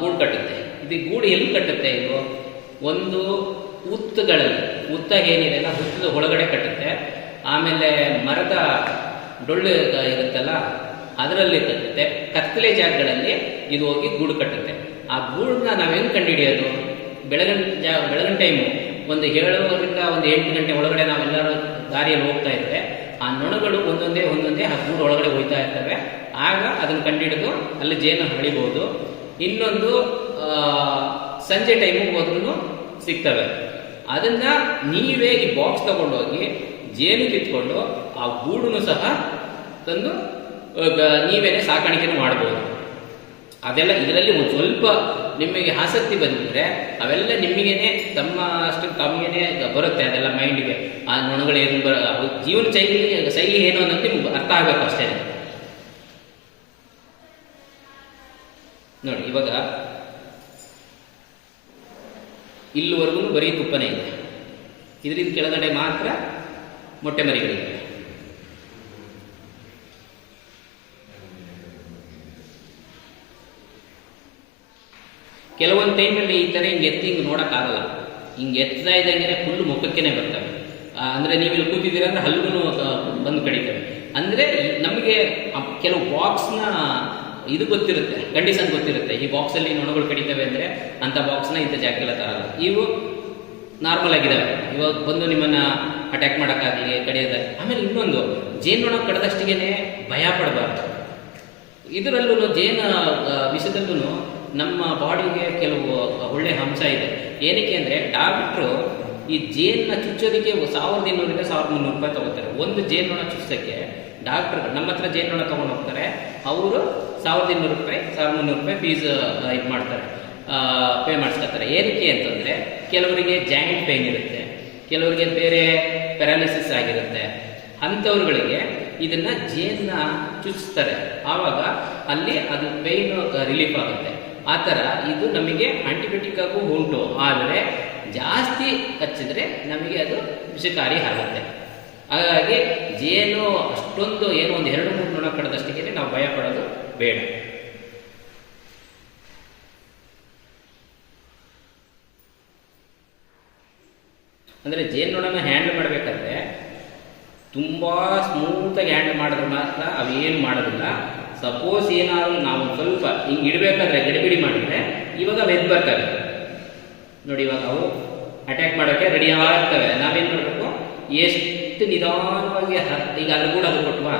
ಗೂಡು ಕಟ್ಟುತ್ತೆ. ಇದು ಗೂಡು ಎಲ್ಲಿ ಕಟ್ಟುತ್ತೆ? ಇದು ಒಂದು ಹುತ್ತುಗಳಲ್ಲಿ, ಹುತ್ತ ಏನಿದೆ ಅಲ್ಲ, ಹುತ್ತದ ಒಳಗಡೆ ಕಟ್ಟುತ್ತೆ. ಆಮೇಲೆ ಮರದ ಡೊಳ್ಳು ಇರುತ್ತಲ್ಲ ಅದರಲ್ಲಿ ಕಟ್ಟುತ್ತೆ. ಕತ್ತಲೆ ಜಾಗಗಳಲ್ಲಿ ಇದು ಹೋಗಿ ಗೂಡು ಕಟ್ಟುತ್ತೆ. ಆ ಗೂಡನ್ನ ನಾವು ಹೆಂಗೆ ಕಂಡುಹಿಡಿಯೋದು? ಬೆಳಗಿನ ಟೈಮು ಒಂದು 7 ರಿಂದ 8 ಗಂಟೆ ಒಳಗಡೆ ನಾವೆಲ್ಲರೂ ದಾರಿಯಲ್ಲಿ ಹೋಗ್ತಾ ಇದ್ದರೆ ಆ ನೊಣಗಳು ಒಂದೊಂದೇ ಆ ಗೂಡು ಒಳಗಡೆ ಹೋಗ್ತಾ ಇರ್ತವೆ. ಆಗ ಅದನ್ನು ಕಂಡುಹಿಡಿದು ಅಲ್ಲಿ ಜೇನು ಹಳಿಬೋದು. ಇನ್ನೊಂದು ಸಂಜೆ ಟೈಮಿಗೆ ಹೋದ್ರೂ ಸಿಗ್ತವೆ. ಅದನ್ನು ನೀವೇ ಈ ಬಾಕ್ಸ್ ತಗೊಂಡೋಗಿ ಜೇನು ಕಿತ್ಕೊಂಡು ಆ ಗೂಡನ್ನು ಸಹ ತಂದು ನೀವೇನೇ ಸಾಕಾಣಿಕೆನೂ ಮಾಡ್ಬೋದು. ಅದೆಲ್ಲ ಇದರಲ್ಲಿ ಒಂದು ಸ್ವಲ್ಪ ನಿಮಗೆ ಆಸಕ್ತಿ ಬಂದಿದ್ರೆ ಅವೆಲ್ಲ ನಿಮಗೇನೆ ತಮ್ಮ ಅಷ್ಟು ತಮಗೇನೆ ಬರುತ್ತೆ. ಅದೆಲ್ಲ ಮೈಂಡಿಗೆ ಆ ನೊಣಗಳೇನು ಜೀವನ ಶೈಲಿ ಏನು ಅನ್ನೋದು ನಿಮ್ಗೆ ಅರ್ಥ ಆಗಬೇಕು ಅಷ್ಟೇ. ನೋಡಿ, ಇವಾಗ ಇಲ್ಲಿವರೆಗೂ ಬರೀ ತುಪ್ಪನೇ ಇದೆ. ಇದರಿಂದ ಕೆಳಗಡೆ ಮಾತ್ರ ಮೊಟ್ಟೆ ಮರಿಗಳಿವೆ. ಕೆಲವೊಂದು ಟೈಮಲ್ಲಿ ಈ ಥರ ಹಿಂಗೆ ಎತ್ತಿ ಹಿಂಗೆ ನೋಡೋಕ್ಕಾಗಲ್ಲ. ಹಿಂಗೆ ಎತ್ತಾ ಇದ್ದಂಗೆ ಫುಲ್ ಮುಖಕ್ಕೇನೆ ಬರ್ತವೆ. ಅಂದರೆ ನೀವು ಇಲ್ಲಿ ಕೂತಿದ್ದೀರ ಅಂದರೆ ಹಲ್ಲೂ ಬಂದು ಕಡಿತವೆ. ಅಂದರೆ ನಮಗೆ ಕೆಲವು ಬಾಕ್ಸ್ನ ಇದು ಗೊತ್ತಿರುತ್ತೆ, ಕಂಡೀಷನ್ ಗೊತ್ತಿರುತ್ತೆ. ಈ ಬಾಕ್ಸಲ್ಲಿ ನೊಣಗಳು ಕಡಿತವೆ ಅಂದರೆ ಅಂಥ ಬಾಕ್ಸ್ನ ಇಂಥ ಜಾಗಕ್ಕೆಲ್ಲ ತರಲ್ಲ. ಇವು ನಾರ್ಮಲ್ ಆಗಿದ್ದಾವೆ. ಇವಾಗ ಬಂದು ನಿಮ್ಮನ್ನು ಅಟ್ಯಾಕ್ ಮಾಡೋಕ್ಕಾಗಲಿ ಕಡಿಯೋದಾಗಲಿ. ಆಮೇಲೆ ಇನ್ನೊಂದು, ಜೇನುನೊಣ ಕಡ್ದಷ್ಟಿಗೆ ಭಯ ಪಡಬಾರ್ದು. ಇದರಲ್ಲೂ ಜೇನು ವಿಷದಲ್ಲೂ ನಮ್ಮ ಬಾಡಿಗೆ ಕೆಲವು ಒಳ್ಳೆಯ ಅಂಶ ಇದೆ. ಏನಕ್ಕೆ ಅಂದರೆ ಡಾಕ್ಟ್ರು ಈ ಜೇನನ್ನ ಚುಚ್ಚೋದಕ್ಕೆ 1200ರಿಂದ 1300 ರೂಪಾಯಿ ತಗೋತಾರೆ. ಒಂದು ಜೇನುನೊಣ ಚುಚ್ಚೋಕ್ಕೆ ಡಾಕ್ಟ್ರು ನಮ್ಮ ಹತ್ರ ಜೇನುನೊಣ ತೊಗೊಂಡು ಹೋಗ್ತಾರೆ. ಅವರು 1200 ರೂಪಾಯಿ 1300 ರೂಪಾಯಿ ಫೀಸ್ ಇದು ಮಾಡ್ತಾರೆ, ಪೇ ಮಾಡಿಸ್ಕೊತಾರೆ. ಏನಕ್ಕೆ ಅಂತಂದರೆ ಕೆಲವರಿಗೆ ಜಾಯಿಂಟ್ ಪೇಯ್ನ್ ಇರುತ್ತೆ, ಕೆಲವರಿಗೆ ಬೇರೆ ಪ್ಯಾರಾಲಿಸಿಸ್ ಆಗಿರುತ್ತೆ. ಅಂಥವ್ರುಗಳಿಗೆ ಇದನ್ನು ಜೇನನ್ನ ಚುಚ್ಚಿಸ್ತಾರೆ. ಆವಾಗ ಅಲ್ಲಿ ಅದು ಪೇಯ್ನು ರಿಲೀಫ್ ಆಗುತ್ತೆ. ಆ ಥರ ಇದು ನಮಗೆ ಆಂಟಿಬಯೋಟಿಕ್ ಆಗೂ ಉಂಟು. ಆದರೆ ಜಾಸ್ತಿ ಹಚ್ಚಿದ್ರೆ ನಮಗೆ ಅದು ವಿಷಕಾರಿ ಆಗುತ್ತೆ. ಹಾಗಾಗಿ ಜೇನು ಅಷ್ಟೊಂದು ಏನು ಒಂದು 2-3 ನೊಣ ಕಡ್ದಷ್ಟಿಗೆ ನಾವು ಭಯ ಪಡೋದು ಬೇಡ. ಅಂದರೆ ಜೇನುನೊಣನ ಹ್ಯಾಂಡಲ್ ಮಾಡಬೇಕಾದ್ರೆ ತುಂಬ ಸ್ಮೂತಾಗಿ ಹ್ಯಾಂಡಲ್ ಮಾಡಿದ್ರೆ ಮಾತ್ರ ಅವೇನು ಮಾಡೋದಿಲ್ಲ. ಸಪೋಸ್ ಏನಾದರೂ ನಾವು ಸ್ವಲ್ಪ ಹಿಂಗೆ ಇಡಬೇಕಾದ್ರೆ ಗಡಿಬಿಡಿ ಮಾಡಿದ್ರೆ ಇವಾಗ ಎದ್ದು ಬರ್ತವೆ ನೋಡಿ. ಇವಾಗ ಅವು ಅಟ್ಯಾಕ್ ಮಾಡೋಕ್ಕೆ ರೆಡಿ ಆಗ್ತವೆ. ನಾವೇನು ಮಾಡಬೇಕು, ಎಷ್ಟು ನಿಧಾನವಾಗಿ ಈಗ ಅದ್ರ ಕೂಡ ಅದು ಕೊಟ್ಟವಾ,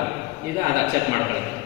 ಈಗ ಅದು ಅಕ್ಸೆಪ್ಟ್ ಮಾಡ್ಕೊಳ್ಳುತ್ತೆ.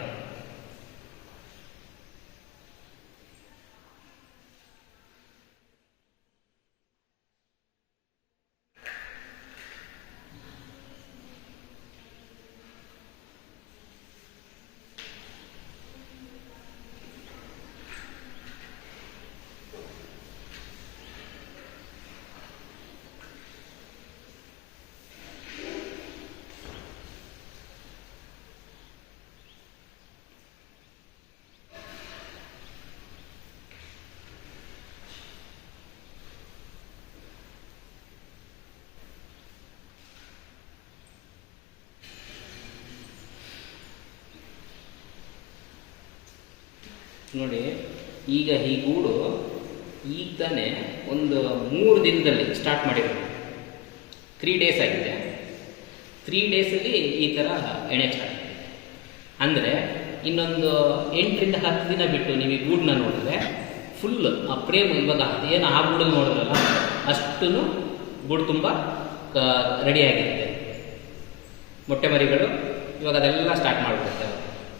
ನೋಡಿ, ಈಗ ಈ ಗೂಡು ಈಗ ತಾನೇ ಒಂದು 3 ದಿನದಲ್ಲಿ ಸ್ಟಾರ್ಟ್ ಮಾಡಿರೋದು. 3 ಡೇಸ್ ಆಗಿದೆ. 3 ಡೇಸಲ್ಲಿ ಈ ಥರ ಎಣೆ ಸ್ಟಾರ್ಟ್ ಆಗಿದೆ. ಅಂದರೆ ಇನ್ನೊಂದು 8ರಿಂದ 10 ದಿನ ಬಿಟ್ಟು ನೀವು ಈ ಗೂಡನ್ನ ನೋಡಿದ್ರೆ ಫುಲ್ ಆ ಪ್ರೇಮ್, ಇವಾಗ ಏನು ಆ ಗೂಡು ನೋಡಿದ್ರಲ್ಲ ಅಷ್ಟೂ ಗೂಡು ತುಂಬ ರೆಡಿಯಾಗಿರುತ್ತೆ. ಮೊಟ್ಟೆ ಮರಿಗಳು ಇವಾಗ ಅದೆಲ್ಲ ಸ್ಟಾರ್ಟ್ ಮಾಡಿಬಿಡುತ್ತೆ.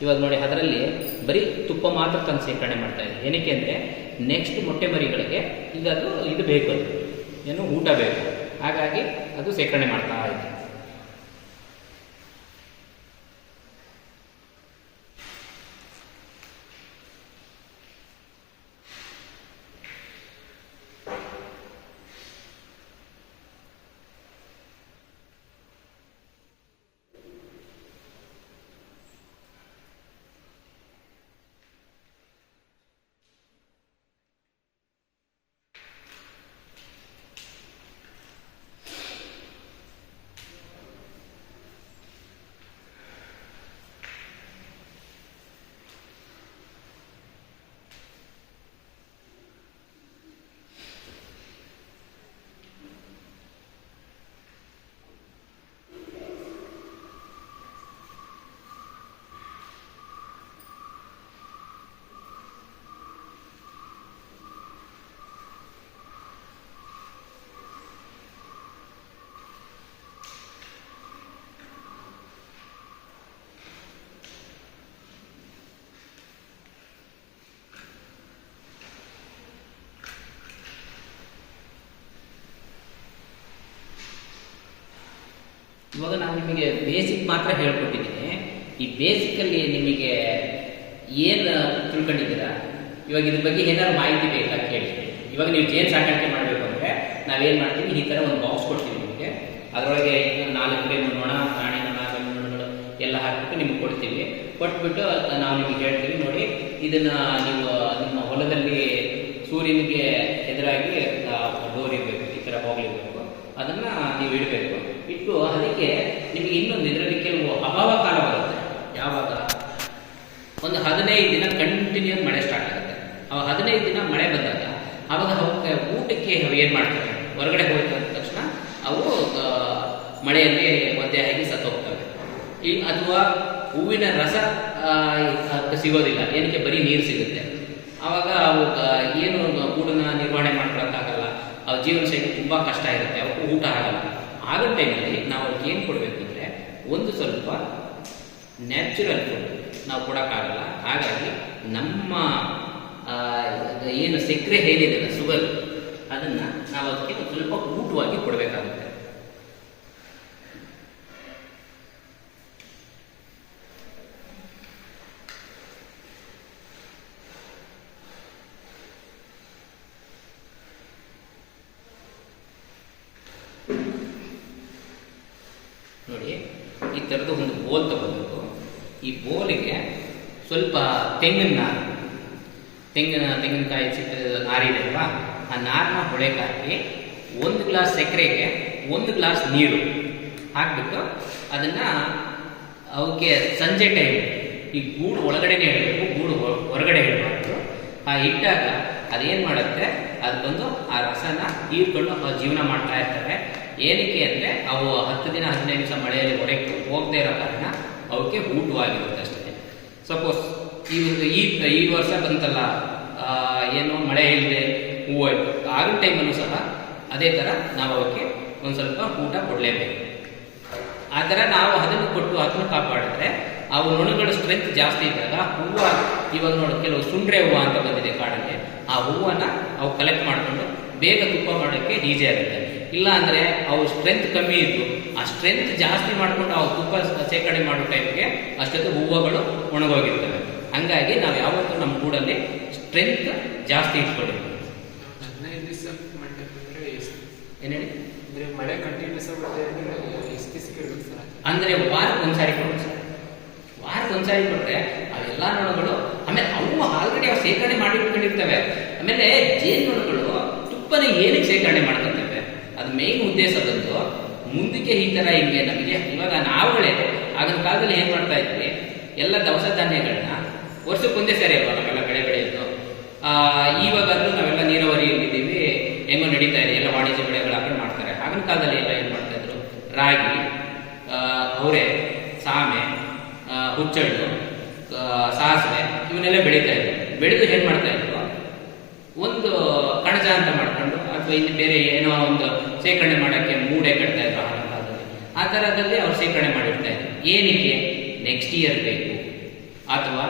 ಇವಾಗ ನೋಡಿ, ಅದರಲ್ಲಿ ಬರೀ ತುಪ್ಪ ಮಾತ್ರ ತಂದು ಶೇಖರಣೆ ಮಾಡ್ತಾ ಇದೆ. ಏನಕ್ಕೆ ಅಂದರೆ ನೆಕ್ಸ್ಟ್ ಮೊಟ್ಟೆ ಮರಿಗಳಿಗೆ ಈಗ ಅದು ಇದು ಬೇಕು, ಅದು ಏನು ಊಟ ಬೇಕು. ಹಾಗಾಗಿ ಅದು ಶೇಖರಣೆ ಮಾಡ್ತಾ ಇದೆ. ಇವಾಗ ನಾನು ನಿಮಗೆ ಬೇಸಿಕ್ ಮಾತ್ರ ಹೇಳ್ಕೊಟ್ಟಿದ್ದೀನಿ. ಈ ಬೇಸಿಕಲ್ಲಿ ನಿಮಗೆ ಏನು ತಿಳ್ಕೊಂಡಿದ್ದೀರಾ, ಇವಾಗ ಇದ್ರ ಬಗ್ಗೆ ಏನಾದ್ರು ಮಾಹಿತಿ ಬೇಕಾ ಕೇಳಿ. ಇವಾಗ ನೀವು ಜೇನು ಸಾಕಾಣಿಕೆ ಮಾಡಬೇಕು ಅಂದರೆ ನಾವೇನು ಮಾಡ್ತೀವಿ, ಈ ಥರ ಒಂದು ಬಾಕ್ಸ್ ಕೊಡ್ತೀವಿ ನಿಮಗೆ. ಅದರೊಳಗೆ 4 ನೊಣ, ರಾಣಿ ನೊಣ, ಗಂಡು ನೊಣಗಳು ಎಲ್ಲ ಹಾಕಿಬಿಟ್ಟು ನಿಮ್ಗೆ ಕೊಡ್ತೀವಿ. ಕೊಟ್ಬಿಟ್ಟು ನಾವು ನಿಮಗೆ ಹೇಳ್ತೀವಿ, ನೋಡಿ ಇದನ್ನು ನೀವು ನಿಮ್ಮ ಹೊಲದಲ್ಲಿ ಸೂರ್ಯನಿಗೆ ಎದುರಾಗಿ ಡೋರ್ ಇರಬೇಕು, ಈ ಥರ ಹೋಗ್ಲಿರಬೇಕು. ಅದನ್ನು ನೀವು ಇಡಬೇಕು. ಇಟ್ಟು ಅದಕ್ಕೆ ನಿಮಗೆ ಇನ್ನೊಂದು ಇದರಲ್ಲಿ ಕೆಲವು ಅಭಾವ ಕಾಲ ಬರುತ್ತೆ. ಯಾವಾಗ ಒಂದು 15 ದಿನ ಕಂಟಿನ್ಯೂಸ್ ಮಳೆ ಸ್ಟಾರ್ಟ್ ಆಗುತ್ತೆ. ಆ 15 ದಿನ ಮಳೆ ಬಂದಾಗ ಆವಾಗ ಅವಕ್ಕೆ ಊಟಕ್ಕೆ ಅವು ಏನು ಮಾಡ್ತವೆ, ಹೊರಗಡೆ ಹೋಯ್ತು ಅಂದ ತಕ್ಷಣ ಅವು ಮಳೆಯಲ್ಲಿ ಒದ್ದೆ ಆಗಿ ಸತ್ತೋಗ್ತವೆ. ಅಥವಾ ಹೂವಿನ ರಸ ಸಿಗೋದಿಲ್ಲ, ಏನಕ್ಕೆ ಬರೀ ನೀರು ಸಿಗುತ್ತೆ. ಆವಾಗ ಅವು ಏನು ಗೂಡನ್ನ ನಿರ್ವಹಣೆ ಮಾಡ್ಕೊಳಕ್ಕಾಗಲ್ಲ, ಅವು ಜೀವನ ಶೈಲಿ ತುಂಬ ಕಷ್ಟ ಇರುತ್ತೆ, ಅವಕ್ಕೆ ಊಟ ಆಗಲ್ಲ. ಆಗ ಟೈಮಲ್ಲಿ ನಾವು ಅವ್ರಿಗೆ ಏನು ಕೊಡಬೇಕು ಅಂದರೆ ಒಂದು ಸ್ವಲ್ಪ ನ್ಯಾಚುರಲ್ ಫುಡ್ ನಾವು ಕೊಡೋಕ್ಕಾಗಲ್ಲ. ಹಾಗಾಗಿ ನಮ್ಮ ಏನು ಸಕ್ಕರೆ ಏನಿದೆ ಶುಗರ್, ಅದನ್ನು ನಾವು ಅದಕ್ಕೆ ಸ್ವಲ್ಪ ಊಟವಾಗಿ ಕೊಡಬೇಕಾಗುತ್ತೆ. ನೋಡಿ, ಈ ಥರದ ಒಂದು ಬೋಲ್ ತಗೋಬೇಕು. ಈ ಬೋಲಿಗೆ ಸ್ವಲ್ಪ ತೆಂಗಿನಕಾಯಿ ನಾರಿದೆ ಅಲ್ವಾ, ಆ ನಾರನ್ನ ಹೊಳೆಗೆ ಹಾಕಿ 1 ಗ್ಲಾಸ್ ಸಕ್ಕರೆಗೆ 1 ಗ್ಲಾಸ್ ನೀರು ಹಾಕ್ಬಿಟ್ಟು ಅದನ್ನು ಅವಕ್ಕೆ ಸಂಜೆ ಟೈಮ್ ಈ ಗೂಡು ಒಳಗಡೆನೇ ಇಡಬೇಕು, ಗೂಡು ಹೊರಗಡೆ ಇಡಬಾರ್ದು. ಆ ಇಟ್ಟಾಗ ಅದೇನು ಮಾಡುತ್ತೆ, ಅದು ಬಂದು ಆ ರಸನ ಹೀರ್ಕೊಂಡು ಜೀವನ ಮಾಡ್ತಾ ಇರ್ತವೆ. ಏನಕ್ಕೆ ಅಂದರೆ ಅವು 10 ದಿನ 15 ದಿವಸ ಮಳೆಯಲ್ಲಿ ಹೊರಗೆ ಹೋಗದೇ ಇರೋ ಕಾರಣ ಅವಕ್ಕೆ ಊಟವಾಗಿರುತ್ತೆ ಅಷ್ಟೇ. ಸಪೋಸ್ ಈ ವರ್ಷ ಬಂತಲ್ಲ, ಏನು ಮಳೆ ಇಲ್ಲದೆ ಹೂವು ಆಗಿನ ಟೈಮಲ್ಲೂ ಸಹ ಅದೇ ಥರ ನಾವು ಅವಕ್ಕೆ ಒಂದು ಸ್ವಲ್ಪ ಊಟ ಕೊಡಲೇಬೇಕು. ಆ ಥರ ನಾವು ಅದನ್ನು ಕೊಟ್ಟು ಅದನ್ನು ಕಾಪಾಡಿದ್ರೆ ಅವು ನೊಣಗಳ ಸ್ಟ್ರೆಂತ್ ಜಾಸ್ತಿ ಇದ್ದಾಗ ಹೂವು, ಇವಾಗ ನೋಡಿ ಕೆಲವು ಸುಂಡ್ರೆ ಹೂವು ಅಂತ ಬಂದಿದೆ ಕಾಡಲ್ಲಿ, ಆ ಹೂವನ್ನು ಅವು ಕಲೆಕ್ಟ್ ಮಾಡಿಕೊಂಡು ಬೇಗ ತುಪ್ಪ ಮಾಡೋಕ್ಕೆ ಈಸಿ ಆಗುತ್ತೆ. ಇಲ್ಲ ಅಂದರೆ ಅವು ಸ್ಟ್ರೆಂತ್ ಕಮ್ಮಿ ಇದ್ದು ಆ ಸ್ಟ್ರೆಂತ್ ಜಾಸ್ತಿ ಮಾಡಿಕೊಂಡು ಅವು ತುಪ್ಪ ಶೇಖರಣೆ ಮಾಡೋ ಟೈಮ್ಗೆ ಅಷ್ಟೊತ್ತು ಹೂವುಗಳು ಒಣಗೋಗಿರ್ತವೆ. ಹಾಗಾಗಿ ನಾವು ಯಾವತ್ತೂ ನಮ್ಮ ಗೂಡಲ್ಲಿ ಸ್ಟ್ರೆಂತ್ ಜಾಸ್ತಿ ಇಟ್ಕೊಳ್ಳಿ. 15 ದಿವಸ ಏನು ಹೇಳಿ, ಅಂದರೆ ಮಳೆ ಕಂಟಿನ್ಯೂಸ್ ಎಷ್ಟು ದಿವಸಕ್ಕೆ ಇಡಬೇಕು ಸರ್? ಅಂದರೆ ವಾರಕ್ಕೆ ಒಂದ್ಸಾರಿ ಕೊಡಿ ಸರ್. ವಾರಕ್ಕೆ ಒಂದ್ಸಾರಿ ಕೊಟ್ಟರೆ ಅವೆಲ್ಲ ನೊಣಗಳು, ಆಮೇಲೆ ಅವು ಆಲ್ರೆಡಿ ಅವು ಶೇಖರಣೆ ಮಾಡಿ ಇಟ್ಕೊಂಡಿರ್ತವೆ. ಆಮೇಲೆ ಜೇನುನೊಣಗಳು ತುಪ್ಪನ ಏನಕ್ಕೆ ಶೇಖರಣೆ ಮಾಡ್ಕೊಳ್ತವೆ, ಅದು ಮೇನ್ ಉದ್ದೇಶ ಬಂದು ಮುಂದಕ್ಕೆ ಈ ಥರ ಹಿಂಗೆ ನಮಗೆ ಇವಾಗ ನಾವುಗಳೇ ಆಗಿನ ಕಾಲದಲ್ಲಿ ಏನು ಮಾಡ್ತಾ ಇದ್ವಿ, ಎಲ್ಲ ದವಸ ಧಾನ್ಯಗಳನ್ನ ವರ್ಷಕ್ಕೆ ಒಂದೇ ಸಾರಿ ಅಲ್ವಾ ನಾವೆಲ್ಲ ಬೆಳೆ ಬೆಳೆಯೋದು. ಇವಾಗಾದ್ರೂ ನಾವೆಲ್ಲ ನೀರಾವರಿ ಇದ್ದೀವಿ, ಹೆಂಗೋ ನಡೀತಾ ಇದೆ, ಎಲ್ಲ ವಾಣಿಜ್ಯ ಬೆಳೆಗಳು ಹಾಕೊಂಡು ಮಾಡ್ತಾರೆ. ಆಗಿನ ಕಾಲದಲ್ಲಿ ಎಲ್ಲ ಏನು ಮಾಡ್ತಾ ಇದ್ರು, ರಾಗಿ, ಅವರೆ, ಸಾಮೆ, ಹುಚ್ಚಳ್ಳು, ಸಾಸಿವೆ ಇವನ್ನೆಲ್ಲ ಬೆಳೀತಾ ಇದ್ರು. ಬೆಳೆದು ಏನು ಮಾಡ್ತಾ ಇದ್ರು, ಒಂದು ಕಣಜ ಅಂತ ಮಾಡ್ಕೊಂಡು ಅಥವಾ ಇನ್ನು ಬೇರೆ ಏನೋ ಒಂದು ಶೇಖರಣೆ ಮಾಡೋಕ್ಕೆ ಮೂಡೆ ಕಟ್ತಾ ಇದ್ರು ಆಗಿನ ಕಾಲದಲ್ಲಿ. ಆ ಥರದಲ್ಲಿ ಅವ್ರು ಶೇಖರಣೆ ಮಾಡಿರ್ತಾ ಇದ್ರು. ಏನಕ್ಕೆ, ನೆಕ್ಸ್ಟ್ ಇಯರ್ ಬೇಕು ಅಥವಾ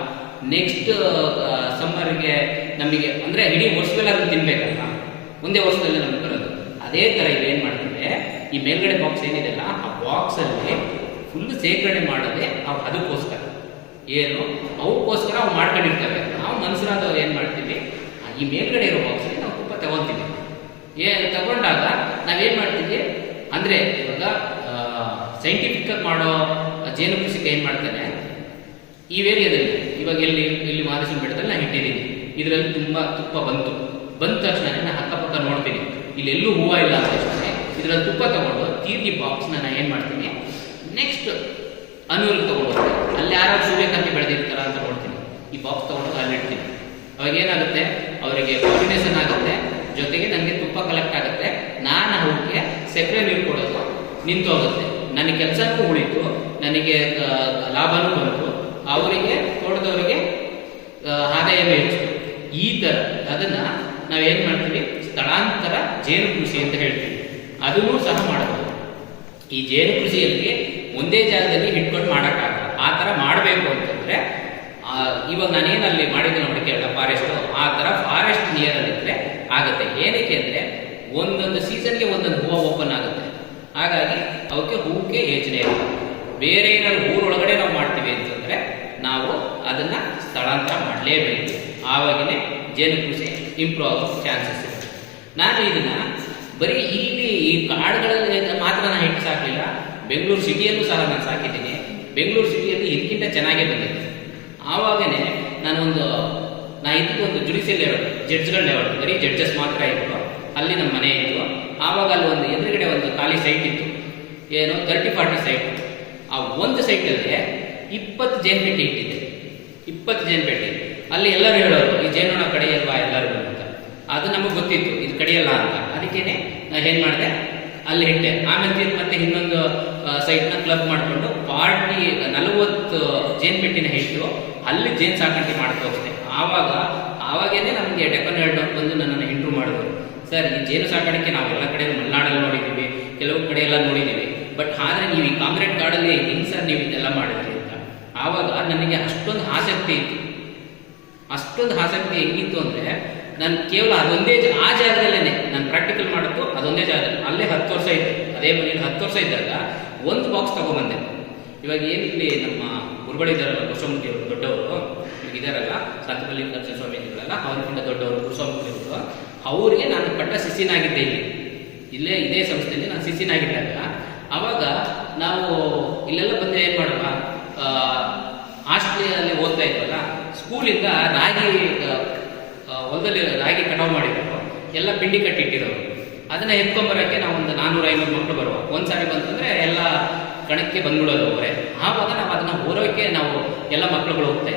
ನೆಕ್ಸ್ಟ್ ಸಮ್ಮರ್ಗೆ ನಮಗೆ, ಅಂದರೆ ಇಡೀ ವರ್ಷದಲ್ಲಿ ಅದನ್ನು ತಿನ್ಬೇಕಲ್ಲ, ಒಂದೇ ವರ್ಷದಲ್ಲಿ ನಮ್ಗೆ ಬರೋದು. ಅದೇ ಥರ ಇವೇನು ಮಾಡ್ತಾರೆ, ಈ ಮೇಲ್ಗಡೆ ಬಾಕ್ಸ್ ಏನಿದೆಲ್ಲ ಆ ಬಾಕ್ಸಲ್ಲಿ ಫುಲ್ ಶೇಖರಣೆ ಮಾಡೋದೇ ಅವು ಅದಕ್ಕೋಸ್ಕರ. ಏನು ಅವಕ್ಕೋಸ್ಕರ ಅವು ಮಾಡ್ಕೊಂಡಿರ್ತವೆ. ನಾವು ಮನುಷ್ಯರಾದವ್ರು ಏನು ಮಾಡ್ತೀವಿ, ಈ ಮೇಲ್ಗಡೆ ಇರೋ ಬಾಕ್ಸಲ್ಲಿ ನಾವು ತುಪ್ಪ ತಗೊತೀವಿ. ತಗೊಂಡಾಗ ನಾವೇನು ಮಾಡ್ತೀವಿ ಅಂದರೆ, ಇವಾಗ ಸೈಂಟಿಫಿಕ್ ಮಾಡೋ ಜೇನು ಕೃಷಿಕ ಏನು ಮಾಡ್ತಾನೆ, ಈ ವೇರಿಯಾದಲ್ಲಿ ಇವಾಗ ಇಲ್ಲಿ ಮಹದೇಶ್ವರ ಬೆಟ್ಟದಲ್ಲಿ ನಾನು ಇಟ್ಟಿದ್ದೀನಿ, ಇದರಲ್ಲಿ ತುಂಬ ತುಪ್ಪ ಬಂದ ತಕ್ಷಣ ನಾನು ಅಕ್ಕಪಕ್ಕ ನೋಡ್ತೀನಿ, ಇಲ್ಲೆಲ್ಲೂ ಹೂವು ಇಲ್ಲ ಅಂತ ತಕ್ಷಣ ಇದರಲ್ಲಿ ತುಪ್ಪ ತಗೊಂಡು ತೀರ್ಗಿ ಬಾಕ್ಸ್ನ ನಾನು ಏನು ಮಾಡ್ತೀನಿ, ನೆಕ್ಸ್ಟ್ ಅನೂರಿಗೆ ತಗೊಂಡು ಅಲ್ಲಿ ಯಾರು ಸೂರ್ಯಕಾಂತಿ ಬೆಳೆದಿರ್ತಾರ ಅಂತ ನೋಡ್ತೀನಿ, ಈ ಬಾಕ್ಸ್ ತಗೊಂಡು ಅಲ್ಲಿ ಇಡ್ತೀನಿ. ಅವಾಗ ಏನಾಗುತ್ತೆ, ಅವರಿಗೆ ಪಾಲಿನೇಷನ್ ಆಗುತ್ತೆ, ಜೊತೆಗೆ ನನಗೆ ತುಪ್ಪ ಕಲೆಕ್ಟ್ ಆಗುತ್ತೆ. ನಾನು ಅವಕ್ಕೆ ಸಕ್ಕರೆ ನೀರು ಕೊಡೋದು ನಿಂತು ಹೋಗುತ್ತೆ, ನನಗೆ ಕೆಲಸನೂ ಉಳಿತು, ನನಗೆ ಲಾಭನೂ ಬಂತು, ಅವರಿಗೆ ತೋಟದವರಿಗೆ ಆದಾಯವೂ ಹೆಚ್ಚು. ಈ ಥರ ಅದನ್ನು ನಾವೇನು ಮಾಡ್ತೀವಿ, ಸ್ಥಳಾಂತರ ಜೇನು ಕೃಷಿ ಅಂತ ಹೇಳ್ತೀವಿ. ಅದನ್ನೂ ಸಹ ಮಾಡಬಹುದು. ಈ ಜೇನು ಕೃಷಿಯಲ್ಲಿ ಒಂದೇ ಜಾಗದಲ್ಲಿ ಇಟ್ಕೊಂಡು ಮಾಡೋಕ್ಕಾಗಲ್ಲ. ಆ ಥರ ಮಾಡಬೇಕು ಅಂತಂದರೆ ಇವಾಗ ನಾನೇನಲ್ಲಿ ಮಾಡಿದ್ದೆ ನೋಡಿ ಕೇರಳ ಫಾರೆಸ್ಟು, ಆ ಥರ ಫಾರೆಸ್ಟ್ ನಿಯರಲ್ಲಿದ್ದರೆ ಆಗುತ್ತೆ. ಏನಕ್ಕೆ ಅಂದರೆ ಒಂದೊಂದು ಸೀಸನ್ಗೆ ಒಂದೊಂದು ಹೂವು ಓಪನ್ ಆಗುತ್ತೆ. ಹಾಗಾಗಿ ಅವಕ್ಕೆ ಹೂವಿಗೆ ಯೋಚನೆ ಇರುತ್ತೆ. ಬೇರೆ ಏನಾದ್ರು ಊರೊಳಗಡೆ ನಾವು ಮಾಡ್ತೀವಿ ಅಂತಂದರೆ ನಾವು ಅದನ್ನು ಸ್ಥಳಾಂತರ ಮಾಡಲೇಬೇಕು. ಆವಾಗಿನೇ ಜೇನು ಕೃಷಿ ಇಂಪ್ರೂವ್ ಆಗೋ ಚಾನ್ಸಸ್ ಇರುತ್ತೆ. ನಾನು ಇದನ್ನು ಬರೀ ಇಲ್ಲಿ ಈ ಕಾಡುಗಳಲ್ಲಿ ಮಾತ್ರ ನಾನು ಇಟ್ಟು ಸಾಕಲಿಲ್ಲ, ಬೆಂಗಳೂರು ಸಿಟಿಯಲ್ಲೂ ಸಹ ನಾನು ಸಾಕಿದ್ದೀನಿ. ಬೆಂಗಳೂರು ಸಿಟಿಯಲ್ಲಿ ಇದಕ್ಕಿಂತ ಚೆನ್ನಾಗೇ ಬಂದಿದೆ. ಆವಾಗನೇ ನಾ ಇದ್ದು ಒಂದು ಜುಡಿಷಿಯಲ್ ಲೆವೆಲ್, ಜಡ್ಜ್ಗಳ ಲೆವೆಲ್, ಬರೀ ಜಡ್ಜಸ್ ಮಾತ್ರ ಇತ್ತು. ಅಲ್ಲಿ ನಮ್ಮ ಮನೆ ಇತ್ತು. ಆವಾಗ ಅಲ್ಲಿ ಒಂದು ಎದುರುಗಡೆ ಒಂದು ಖಾಲಿ ಸೈಟ್ ಇತ್ತು, ಏನು 30-40 ಸೈಟ್. ಆ ಒಂದು ಸೈಟಲ್ಲಿ 20 ಜೇನುಪೆಟ್ಟಿ ಇಟ್ಟಿದೆ, 20 ಜೇನುಪೆಟ್ಟಿ. ಅಲ್ಲಿ ಎಲ್ಲರೂ ಹೇಳೋರು ಈ ಜೇನುನೊಣ ಕಡಿಯಲ್ವಾ ಎಲ್ಲರೂ ಅಂತ. ಅದು ನಮಗೆ ಗೊತ್ತಿತ್ತು ಇದು ಕಡಿಯಲ್ಲ ಅಂತ. ಅದಕ್ಕೇನೆ ನಾನು ಏನು ಮಾಡಿದೆ, ಅಲ್ಲಿ ಇಟ್ಟೆ. ಆಮೇಲೆ ಮತ್ತೆ ಇನ್ನೊಂದು ಸೈಟ್ನ ಕ್ಲಬ್ ಮಾಡಿಕೊಂಡು 40 ಜೇನುಪೆಟ್ಟಿನ ಇಟ್ಟು ಅಲ್ಲಿ ಜೇನು ಸಾಕಾಣಿಕೆ ಮಾಡ್ತಾ ಹೋಗ್ತೆ. ಆವಾಗೇನೆ ನಮಗೆ ಡೆಕ್ಕನ್ ಹೇಳ್ದವ್ರು ಬಂದು ನನ್ನನ್ನು ಇಂಟ್ರೂ ಮಾಡಿದ್ರು. ಸರ್, ಈ ಜೇನು ಸಾಕಾಣಿಕೆ ನಾವು ಎಲ್ಲ ಕಡೆ ಮಲೆನಾಡಲ್ಲಿ ನೋಡಿದ್ದೀವಿ, ಕೆಲವು ಕಡೆ ಎಲ್ಲ ನೋಡಿದ್ದೀವಿ, ಬಟ್ ಆದರೆ ನೀವು ಈ ಕಾಂಕ್ರೀಟ್ ಕಾಡಲ್ಲಿ ಹೆಂಗೆ ಸರ್ ನೀವು ಇದೆಲ್ಲ ಮಾಡಿದ್ರಿ ಅಂತ. ಆವಾಗ ನನಗೆ ಅಷ್ಟೊಂದು ಆಸಕ್ತಿ ಇತ್ತು. ಅಷ್ಟೊಂದು ಆಸಕ್ತಿ ಹೆಂಗಿತ್ತು ಅಂದರೆ, ನಾನು ಕೇವಲ ಅದೊಂದೇ ಆ ಜಾಗದಲ್ಲೇ ನಾನು ಪ್ರಾಕ್ಟಿಕಲ್ ಮಾಡಿದ್ದು ಅದೊಂದೇ ಜಾಗದಲ್ಲಿ. ಅಲ್ಲೇ 10 ವರ್ಷ ಇತ್ತು, ಅದೇ ಮನೇಲಿ 10 ವರ್ಷ ಇದ್ದಾಗ ಒಂದು ಬಾಕ್ಸ್ ತಗೊಂಬಂದೆ. ಇವಾಗ ಏನಿಲ್ಲಿ ನಮ್ಮ ಗುರುಗಳಿದ್ದಾರಲ್ಲ, ಗುರುಸ್ವಾಮಿ ಅವರು ದೊಡ್ಡವರು ಇದಾರಲ್ಲ, ಸಂತಮಲ್ಲಿಕಾರ್ಜುನ ಸ್ವಾಮೀಜಿಗಳೆಲ್ಲ, ಅವ್ರಿಗಿಂತ ದೊಡ್ಡವರು ಗುರುಸ್ವಾಮಿಗಳು, ಅವ್ರಿಗೆ ನಾನು ಪಟ್ಟ ಶಿಷ್ಯನಾಗಿದ್ದೆ. ಇಲ್ಲೇ ಇದೇ ಸಂಸ್ಥೆಯಲ್ಲಿ ನಾನು ಶಿಷ್ಯನಾಗಿದ್ದಾಗ ಆವಾಗ ನಾವು ಇಲ್ಲೆಲ್ಲ ಬಂದು ಏನು ಮಾಡುವ, ಆಸ್ಟ್ರೇಲಿಯಾದಲ್ಲಿ ಓದ್ತಾ ಇದ್ವಲ್ಲ, ಸ್ಕೂಲಿಂದ ರಾಗಿ ಹೊಲದಲ್ಲಿ ರಾಗಿ ಕಟಾವು ಮಾಡಿದ್ರು, ಎಲ್ಲ ಪಿಂಡಿ ಕಟ್ಟಿಟ್ಟಿರೋರು. ಅದನ್ನು ಎತ್ಕೊಂಬರೋಕ್ಕೆ ನಾವು ಒಂದು 400-500 ಮಕ್ಕಳು ಬರುವ. ಒಂದು ಸಾರಿ ಬಂತಂದರೆ ಎಲ್ಲ ಕಣಕ್ಕೆ ಬಂದ್ಬಿಡೋದು ಅವರೇ. ಆವಾಗ ನಾವು ಅದನ್ನು ಓರೋಕ್ಕೆ ನಾವು ಎಲ್ಲ ಮಕ್ಕಳುಗಳು ಹೋಗ್ತಾ